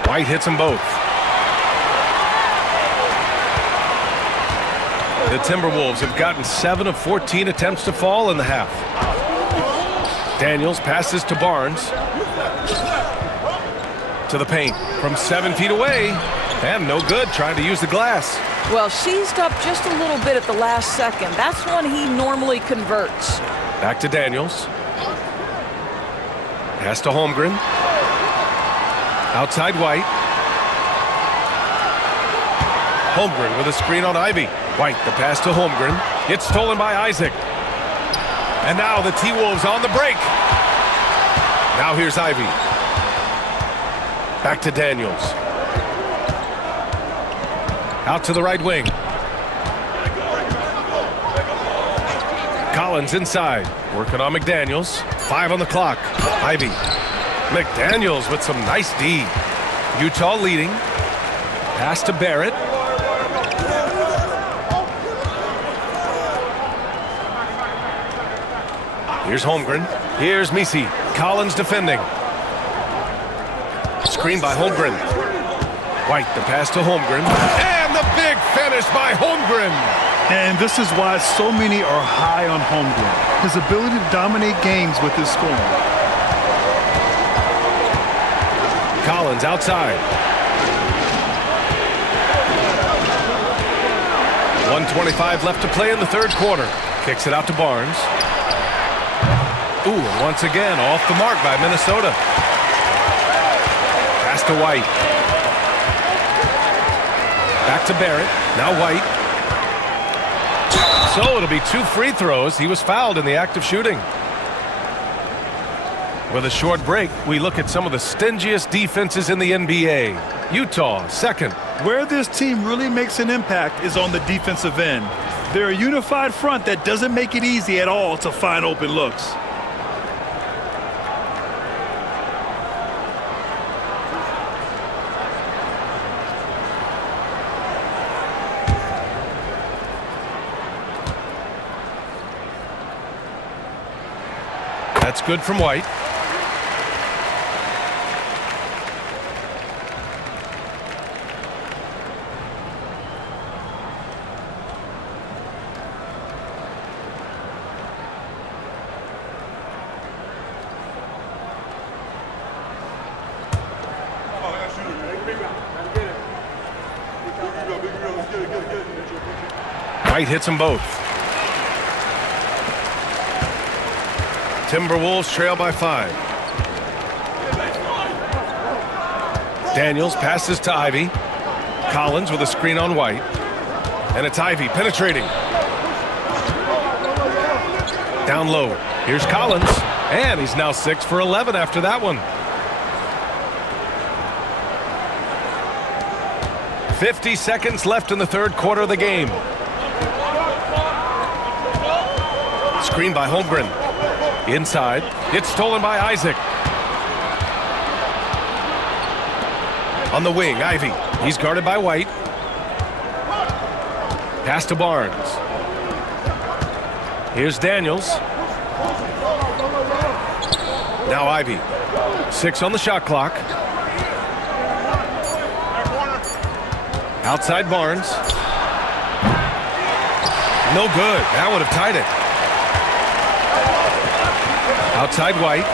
White hits them both. The Timberwolves have gotten 7 of 14 attempts to fall in the half. Daniels passes to Barnes. To the paint from 7 feet away. And no good, trying to use the glass. Well, seized up just a little bit at the last second. That's when he normally converts. Back to Daniels. Pass to Holmgren. Outside White. Holmgren with a screen on Ivy. White, the pass to Holmgren. It's stolen by Isaac. And now the T-Wolves on the break. Now here's Ivy. Back to Daniels. Out to the right wing. Collins inside, working on McDaniels. 5 on the clock. Ivy. McDaniels with some nice D. Utah leading. Pass to Barrett. Here's Holmgren. Here's Misi. Collins defending. Screen by Holmgren. White, the pass to Holmgren. And the big finish by Holmgren. And this is why so many are high on Holmgren. His ability to dominate games with his scoring. Collins outside. 1:25 left to play in the third quarter. Kicks it out to Barnes. Ooh, and once again off the mark by Minnesota. Pass to White. Back to Barrett. Now White. So it'll be 2 free throws. He was fouled in the act of shooting. With a short break, we look at some of the stingiest defenses in the NBA. Utah, second. Where this team really makes an impact is on the defensive end. They're a unified front that doesn't make it easy at all to find open looks. That's good from White. White hits them both. Timberwolves trail by 5. Daniels passes to Ivy. Collins with a screen on White. And it's Ivy penetrating. Down low. Here's Collins. And he's now 6 for 11 after that one. 50 seconds left in the third quarter of the game. Screen by Holmgren. Inside. It's stolen by Isaac. On the wing, Ivy. He's guarded by White. Pass to Barnes. Here's Daniels. Now Ivy. 6 on the shot clock. Outside Barnes. No good. That would have tied it. Outside White.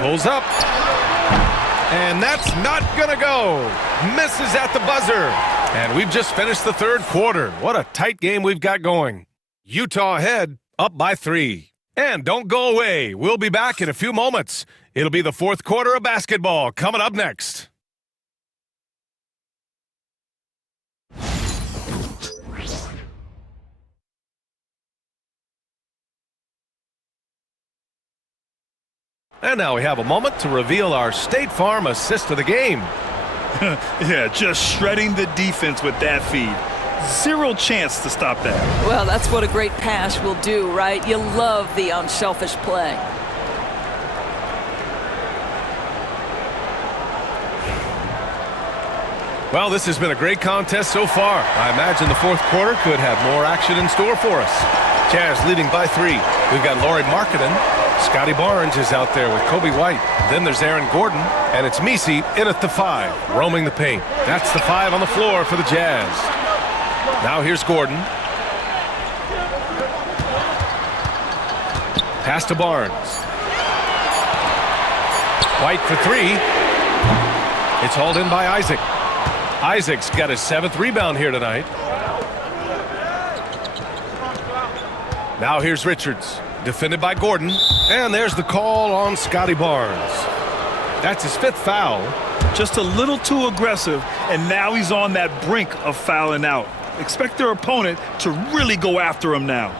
Pulls up. And that's not gonna go. Misses at the buzzer. And we've just finished the third quarter. What a tight game we've got going. Utah ahead, up by 3. And don't go away. We'll be back in a few moments. It'll be the fourth quarter of basketball coming up next. And now we have a moment to reveal our State Farm assist of the game. Yeah, just shredding the defense with that feed. Zero chance to stop that. Well, that's what a great pass will do, right? You love the unselfish play. Well, this has been a great contest so far. I imagine the fourth quarter could have more action in store for us. Jazz leading by 3. We've got Lauri Markkanen. Scotty Barnes is out there with Kobe White. Then there's Aaron Gordon, and it's Misi in at the 5, roaming the paint. That's the 5 on the floor for the Jazz. Now here's Gordon. Pass to Barnes. White for 3. It's hauled in by Isaac. Isaac's got his 7th rebound here tonight. Now here's Richards. Defended by Gordon. And there's the call on Scotty Barnes. That's his 5th foul. Just a little too aggressive, and now he's on that brink of fouling out. Expect their opponent to really go after him now.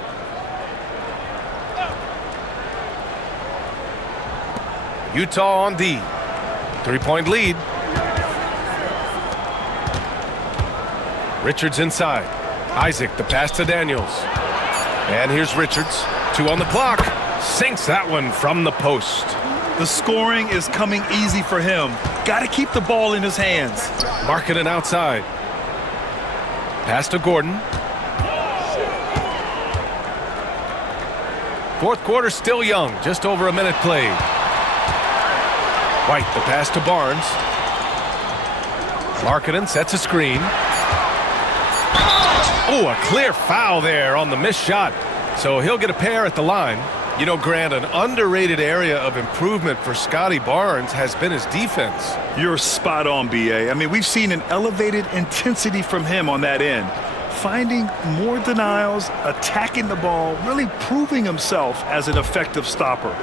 Utah on D. 3-point lead. Richards inside. Isaac, the pass to Daniels. And here's Richards. 2 on the clock. Sinks that one from the post. The scoring is coming easy for him. Got to keep the ball in his hands. Markkanen outside. Pass to Gordon. Fourth quarter still young. Just over a minute played. White, the pass to Barnes. Markkanen sets a screen. Oh, a clear foul there on the missed shot. So he'll get a pair at the line. You know, Grant, an underrated area of improvement for Scotty Barnes has been his defense. You're spot on, B.A. I mean, we've seen an elevated intensity from him on that end. Finding more denials, attacking the ball, really proving himself as an effective stopper.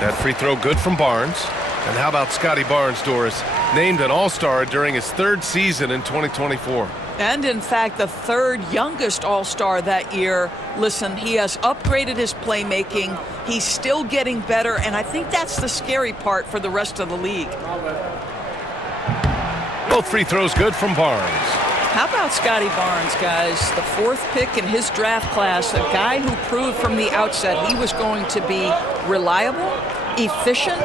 That free throw good from Barnes. And how about Scotty Barnes, Doris? Named an All-Star during his 3rd season in 2024. And in fact, the 3rd youngest All-Star that year. Listen, he has upgraded his playmaking. He's still getting better, and I think that's the scary part for the rest of the league. Both free throws good from Barnes. How about Scotty Barnes, guys? The 4th pick in his draft class, a guy who proved from the outset he was going to be reliable, efficient,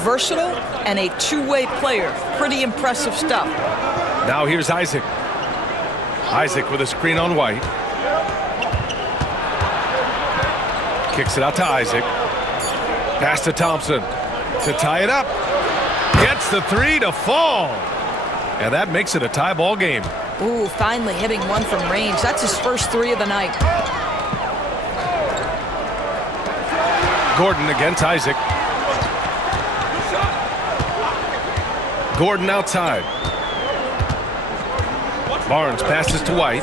versatile, and a two-way player. Pretty impressive stuff. Now here's Isaac. Isaac with a screen on White. Kicks it out to Isaac. Pass to Thompson to tie it up. Gets the 3 to fall. And that makes it a tie ball game. Ooh, finally hitting one from range. That's his first 3 of the night. Gordon against Isaac. Gordon outside. Barnes passes to White.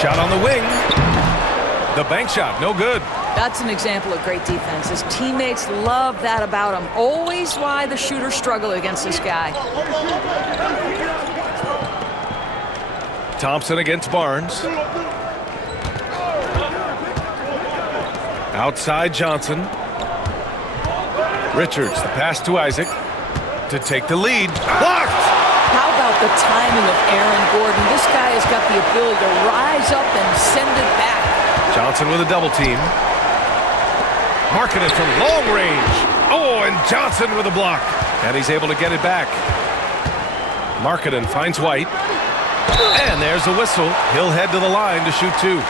Shot on the wing. The bank shot, no good. That's an example of great defense. His teammates love that about him. Always why the shooters struggle against this guy. Thompson against Barnes. Outside Johnson. Richards, the pass to Isaac to take the lead. Blocked! How about the timing of Aaron Gordon? This guy has got the ability to rise up and send it back. Johnson with a double team. Markkanen from long range. Oh, and Johnson with a block. And he's able to get it back. Markkanen finds White. And there's the whistle. He'll head to the line to shoot 2.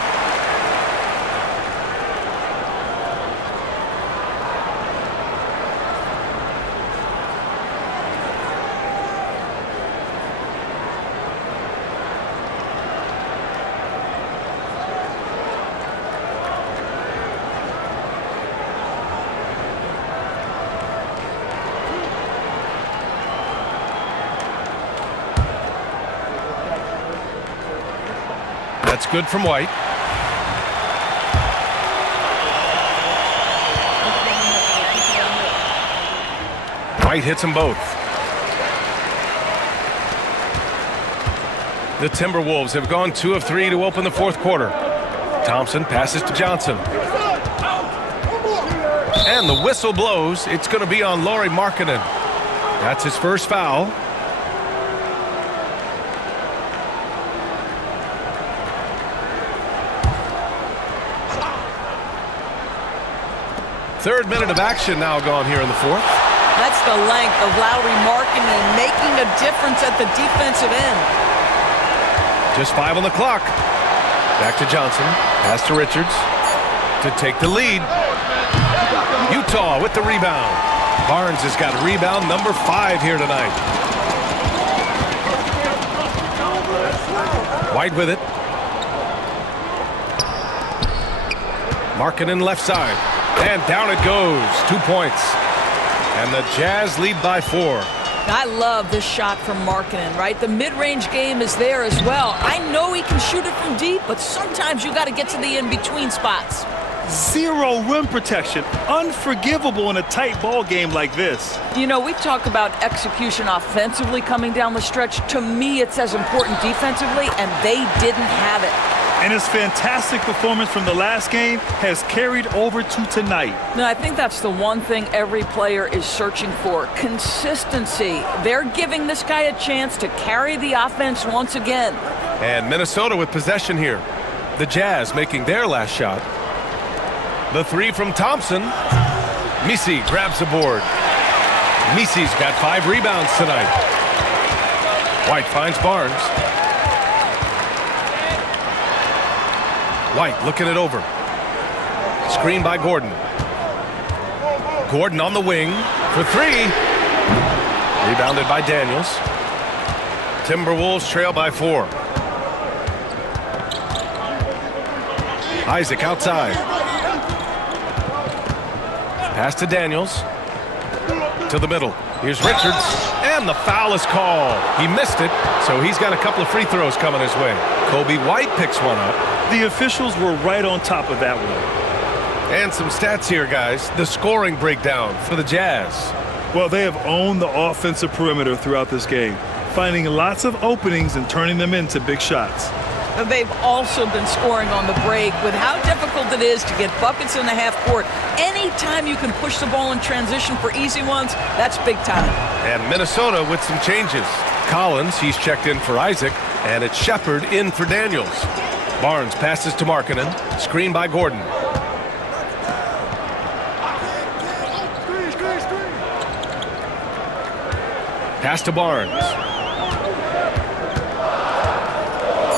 That's good from White. White hits them both. The Timberwolves have gone 2 of 3 to open the 4th quarter. Thompson passes to Johnson. And the whistle blows. It's going to be on Lauri Markkanen. That's his first foul. Third minute of action now gone here in the 4th. That's the length of Lauri Markkanen making a difference at the defensive end. Just 5 on the clock. Back to Johnson. Pass to Richards to take the lead. Utah with the rebound. Barnes has got rebound number 5 here tonight. White with it. Markkanen left side. And down it goes. 2 points. And the Jazz lead by 4. I love this shot from Markkanen, right? The mid-range game is there as well. I know he can shoot it from deep, but sometimes you got to get to the in-between spots. Zero rim protection. Unforgivable in a tight ball game like this. You know, we talk about execution offensively coming down the stretch. To me, it's as important defensively, and they didn't have it. And his fantastic performance from the last game has carried over to tonight. No, I think that's the one thing every player is searching for, consistency. They're giving this guy a chance to carry the offense once again. And Minnesota with possession here. The Jazz making their last shot. The three from Thompson. Misi grabs the board. Misi's got 5 rebounds tonight. White finds Barnes. White looking it over. Screen by Gordon. Gordon on the wing for 3. Rebounded by Daniels. Timberwolves trail by 4. Isaac outside. Pass to Daniels. To the middle. Here's Richards. And the foul is called. He missed it, so he's got a couple of free throws coming his way. Kobe White picks one up. The officials were right on top of that one. And some stats here, guys. The scoring breakdown for the Jazz. Well, they have owned the offensive perimeter throughout this game, finding lots of openings and turning them into big shots. They've also been scoring on the break. With how difficult it is to get buckets in the half court, anytime you can push the ball in transition for easy ones, that's big time. And Minnesota with some changes. Collins, he's checked in for Isaac, and it's Shepard in for Daniels. Barnes passes to Markkanen. Screen by Gordon. Pass to Barnes.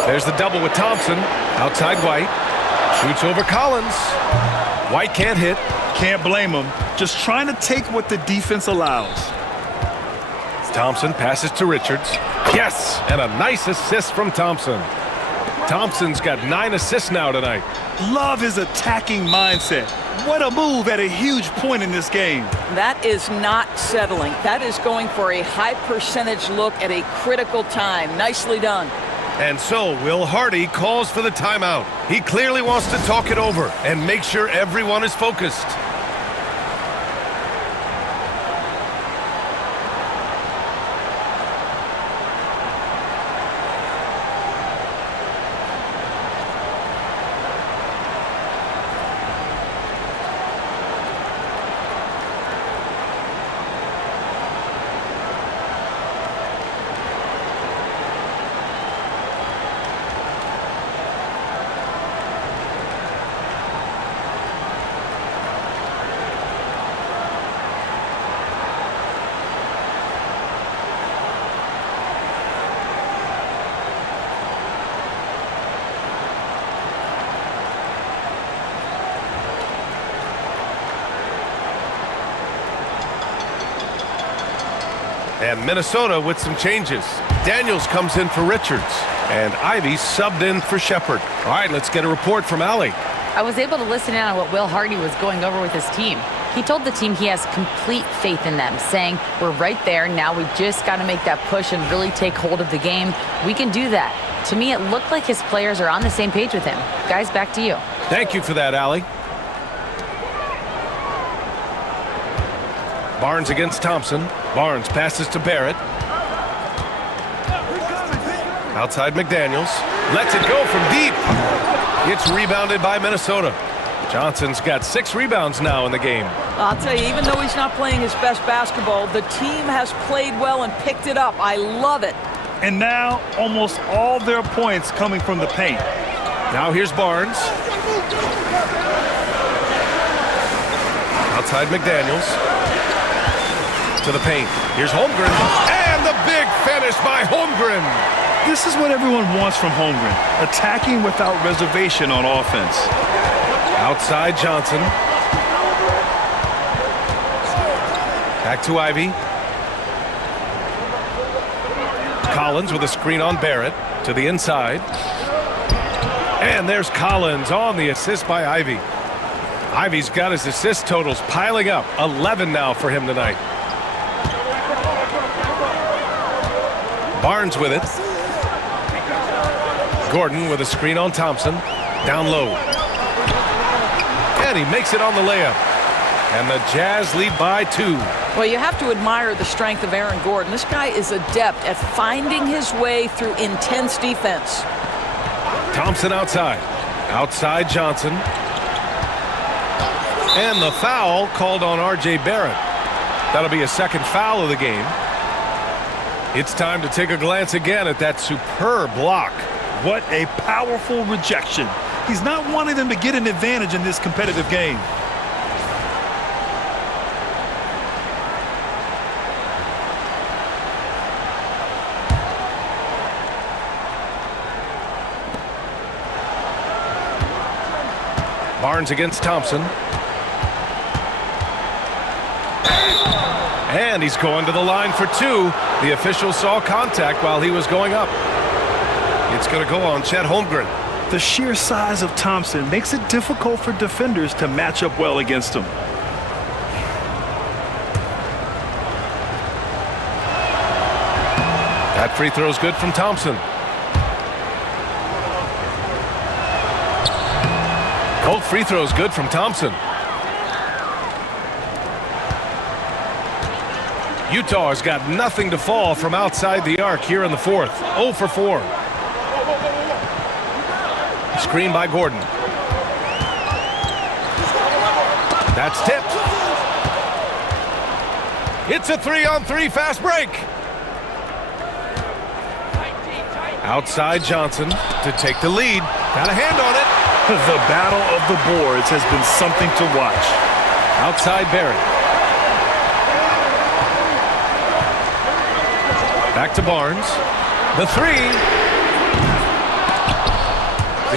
There's the double with Thompson. Outside White. Shoots over Collins. White can't hit. Can't blame him. Just trying to take what the defense allows. Thompson passes to Richards. Yes! And a nice assist from Thompson. Thompson's got 9 assists now tonight. Love his attacking mindset. What a move at a huge point in this game. That is not settling. That is going for a high percentage look at a critical time. Nicely done. And so Will Hardy calls for the timeout. He clearly wants to talk it over and make sure everyone is focused. And Minnesota with some changes. Daniels comes in for Richards. And Ivy subbed in for Shepard. All right, let's get a report from Allie. I was able to listen in on what Will Hardy was going over with his team. He told the team he has complete faith in them, saying, we're right there, now we just got to make that push and really take hold of the game. We can do that. To me, it looked like his players are on the same page with him. Guys, back to you. Thank you for that, Allie. Barnes against Thompson. Barnes passes to Barrett. Outside McDaniels. Lets it go from deep. It's rebounded by Minnesota. Johnson's got 6 rebounds now in the game. I'll tell you, even though he's not playing his best basketball, the team has played well and picked it up. I love it. And now almost all their points coming from the paint. Now here's Barnes. Outside McDaniels. To the paint. Here's Holmgren. And the big finish by Holmgren. This is what everyone wants from Holmgren. Attacking without reservation on offense. Outside Johnson. Back to Ivy. Collins with a screen on Barrett. To the inside. And there's Collins on the assist by Ivy. Ivy's got his assist totals piling up. 11 now for him tonight. Barnes with it. Gordon with a screen on Thompson. Down low. And he makes it on the layup. And the Jazz lead by 2. Well, you have to admire the strength of Aaron Gordon. This guy is adept at finding his way through intense defense. Thompson outside. Outside Johnson. And the foul called on R.J. Barrett. That'll be a second foul of the game. It's time to take a glance again at that superb block. What a powerful rejection. He's not wanting them to get an advantage in this competitive game. Barnes against Thompson. And he's going to the line for two. The official saw contact while he was going up. It's going to go on Chet Holmgren. The sheer size of Thompson makes it difficult for defenders to match up well against him. That free throw is good from Thompson. Both free throws good from Thompson. Utah has got nothing to fall from outside the arc here in the fourth. 0 for 4. Screen by Gordon. That's tipped. It's a 3-on-3 fast break. Outside Johnson to take the lead. Got a hand on it. The battle of the boards has been something to watch. Outside Barrett. Back to Barnes. The three.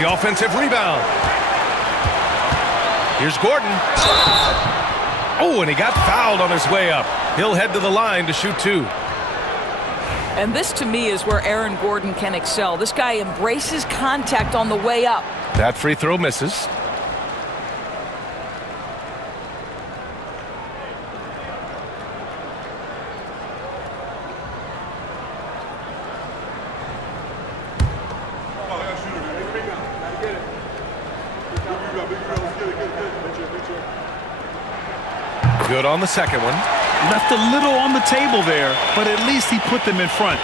The offensive rebound. Here's Gordon. Oh, and he got fouled on his way up. He'll head to the line to shoot two. And this, to me, is where Aaron Gordon can excel. This guy embraces contact on the way up. That free throw misses. Good on the second one. Left a little on the table there, but at least he put them in front.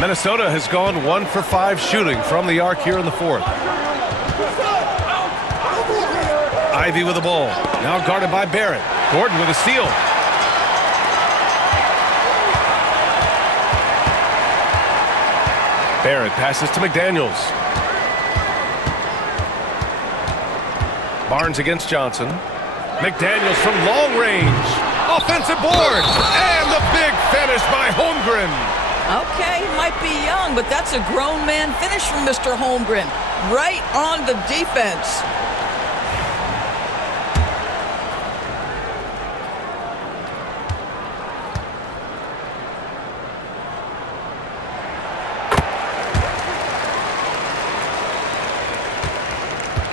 Minnesota has gone 1 for 5 shooting from the arc here in the fourth. Ivy with the ball. Now guarded by Barrett. Gordon with a steal. Barrett passes to McDaniels. Barnes against Johnson. McDaniels from long range. Offensive board. And the big finish by Holmgren. Okay, he might be young, but that's a grown man finish from Mr. Holmgren. Right on the defense.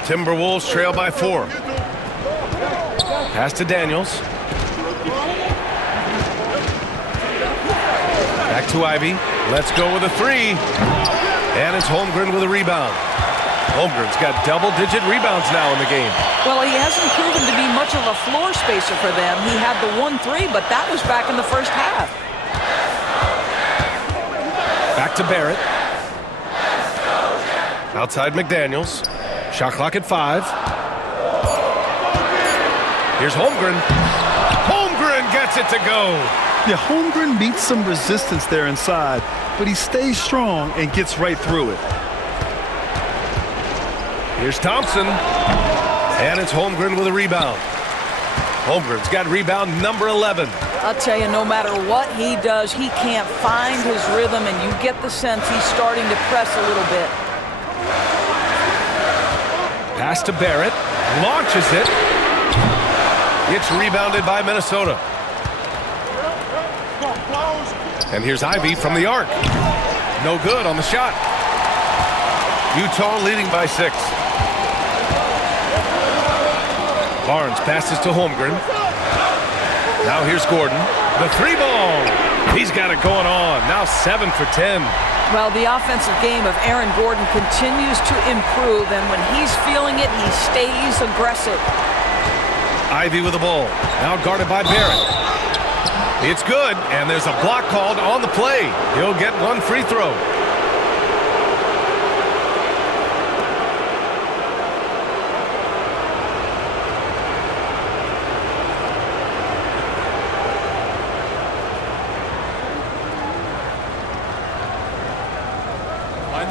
Timberwolves trail by 4. Pass to Daniels. Back to Ivy. Let's go with a three. And it's Holmgren with a rebound. Holmgren's got double-digit rebounds now in the game. Well, he hasn't proven to be much of a floor spacer for them. He had the 1-3, but that was back in the first half. Back to Barrett. Outside McDaniels. Shot clock at 5. Here's Holmgren. Holmgren gets it to go. Yeah, Holmgren meets some resistance there inside, but he stays strong and gets right through it. Here's Thompson. And it's Holmgren with a rebound. Holmgren's got rebound number 11. I'll tell you, no matter what he does, he can't find his rhythm, and you get the sense he's starting to press a little bit. Pass to Barrett. Launches it. It's rebounded by Minnesota. And here's Ivy from the arc. No good on the shot. Utah leading by 6. Barnes passes to Holmgren. Now here's Gordon. The 3-ball. He's got it going on. Now 7 for 10. Well, the offensive game of Aaron Gordon continues to improve, and when he's feeling it, he stays aggressive. Ivy with the ball. Now guarded by Barrett. It's good, and there's a block called on the play. He'll get one free throw.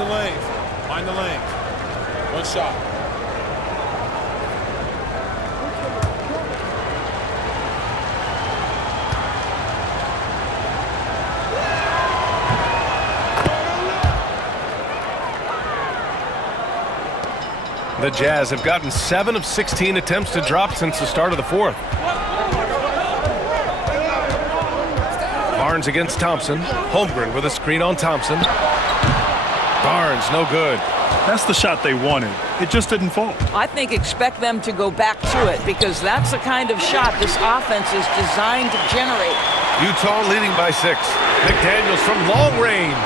the lanes. Mind the lanes. One shot. The Jazz have gotten 7 of 16 attempts to drop since the start of the fourth. Barnes against Thompson. Holmgren with a screen on Thompson. Barnes, no good. That's the shot they wanted. It just didn't fall. I think expect them to go back to it because that's the kind of shot this offense is designed to generate. Utah leading by 6. McDaniels from long range.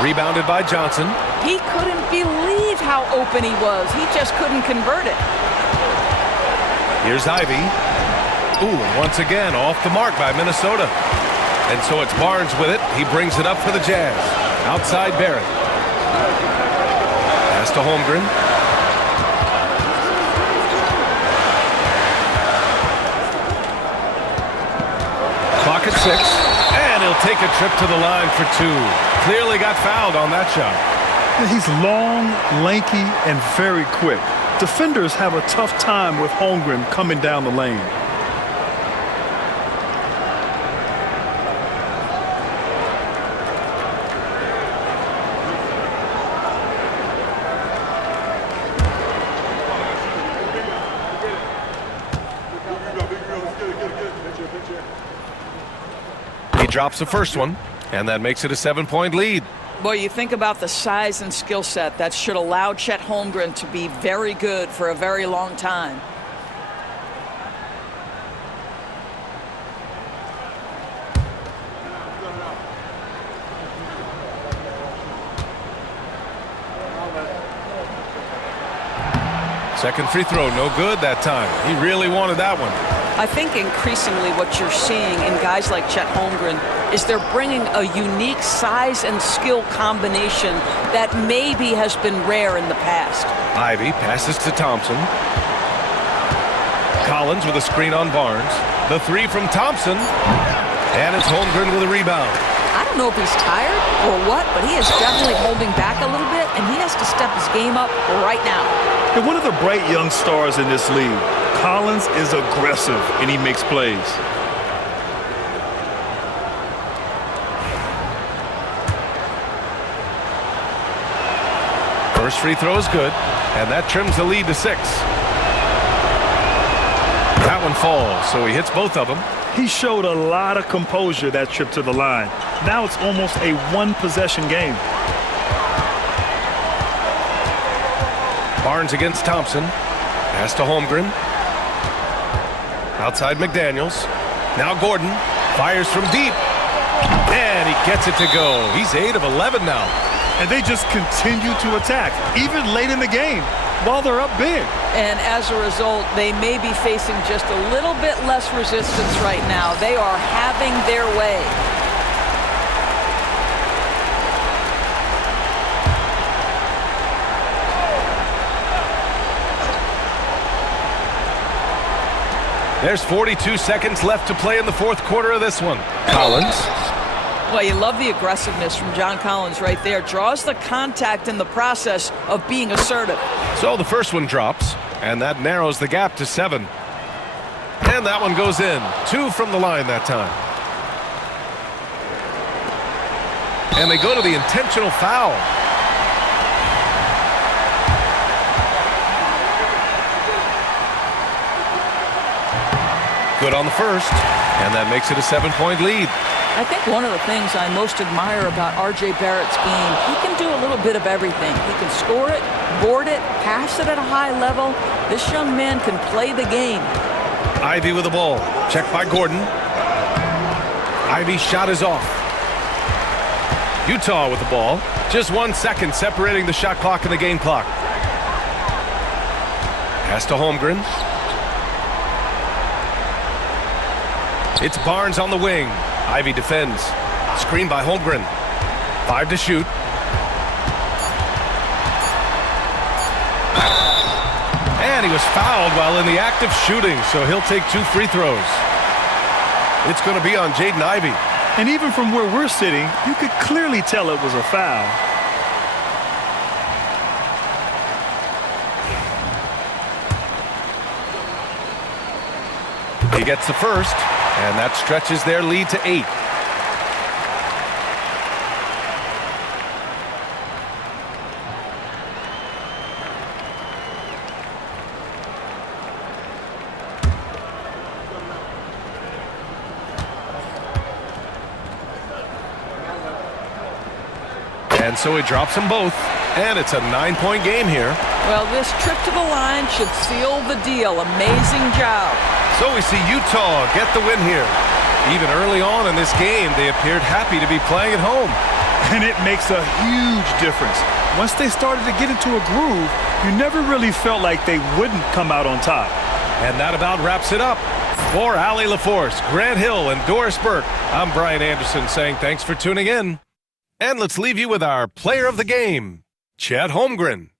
Rebounded by Johnson. He couldn't believe how open he was. He just couldn't convert it. Here's Ivy. Ooh, once again off the mark by Minnesota. And so it's Barnes with it. He brings it up for the Jazz. Outside Barrett. Pass to Holmgren. Clock at 6. And he'll take a trip to the line for 2. Clearly got fouled on that shot. He's long, lanky, and very quick. Defenders have a tough time with Holmgren coming down the lane. He drops the first one, and that makes it a 7-point lead. Boy, you think about the size and skill set that should allow Chet Holmgren to be very good for a very long time. Second free throw, no good that time. He really wanted that one. I think increasingly what you're seeing in guys like Chet Holmgren is they're bringing a unique size and skill combination that maybe has been rare in the past. Ivy passes to Thompson. Collins with a screen on Barnes. The 3 from Thompson. And it's Holmgren with a rebound. I don't know if he's tired or what, but he is definitely holding back a little bit, and he has to step his game up right now. And one of the bright young stars in this league. Collins is aggressive, and he makes plays. First free throw is good, and that trims the lead to 6. That one falls, so he hits both of them. He showed a lot of composure that trip to the line. Now it's almost a one-possession game. Barnes against Thompson. Pass to Holmgren. Outside McDaniels. Now Gordon fires from deep. And he gets it to go. He's 8 of 11 now. And they just continue to attack, even late in the game, while they're up big. And as a result, they may be facing just a little bit less resistance right now. They are having their way. There's 42 seconds left to play in the fourth quarter of this one. Collins. Well, you love the aggressiveness from John Collins right there. Draws the contact in the process of being assertive. So the first one drops, and that narrows the gap to 7. And that one goes in. 2 from the line that time. And they go to the intentional foul. Good on the first, and that makes it a 7-point lead. I think one of the things I most admire about R.J. Barrett's game, he can do a little bit of everything. He can score it, board it, pass it at a high level. This young man can play the game. Ivy with the ball. Checked by Gordon. Ivy's shot is off. Utah with the ball. Just 1 second separating the shot clock and the game clock. Pass to Holmgren. It's Barnes on the wing. Ivy defends. Screen by Holmgren. 5 to shoot. And he was fouled while in the act of shooting, so he'll take 2 free throws. It's going to be on Jaden Ivey. And even from where we're sitting, you could clearly tell it was a foul. He gets the first, and that stretches their lead to 8. And so he drops them both, and it's a 9-point game here. Well, this trip to the line should seal the deal. Amazing job. So we see Utah get the win here. Even early on in this game, they appeared happy to be playing at home. And it makes a huge difference. Once they started to get into a groove, you never really felt like they wouldn't come out on top. And that about wraps it up. For Allie LaForce, Grant Hill, and Doris Burke, I'm Brian Anderson saying thanks for tuning in. And let's leave you with our player of the game, Chet Holmgren.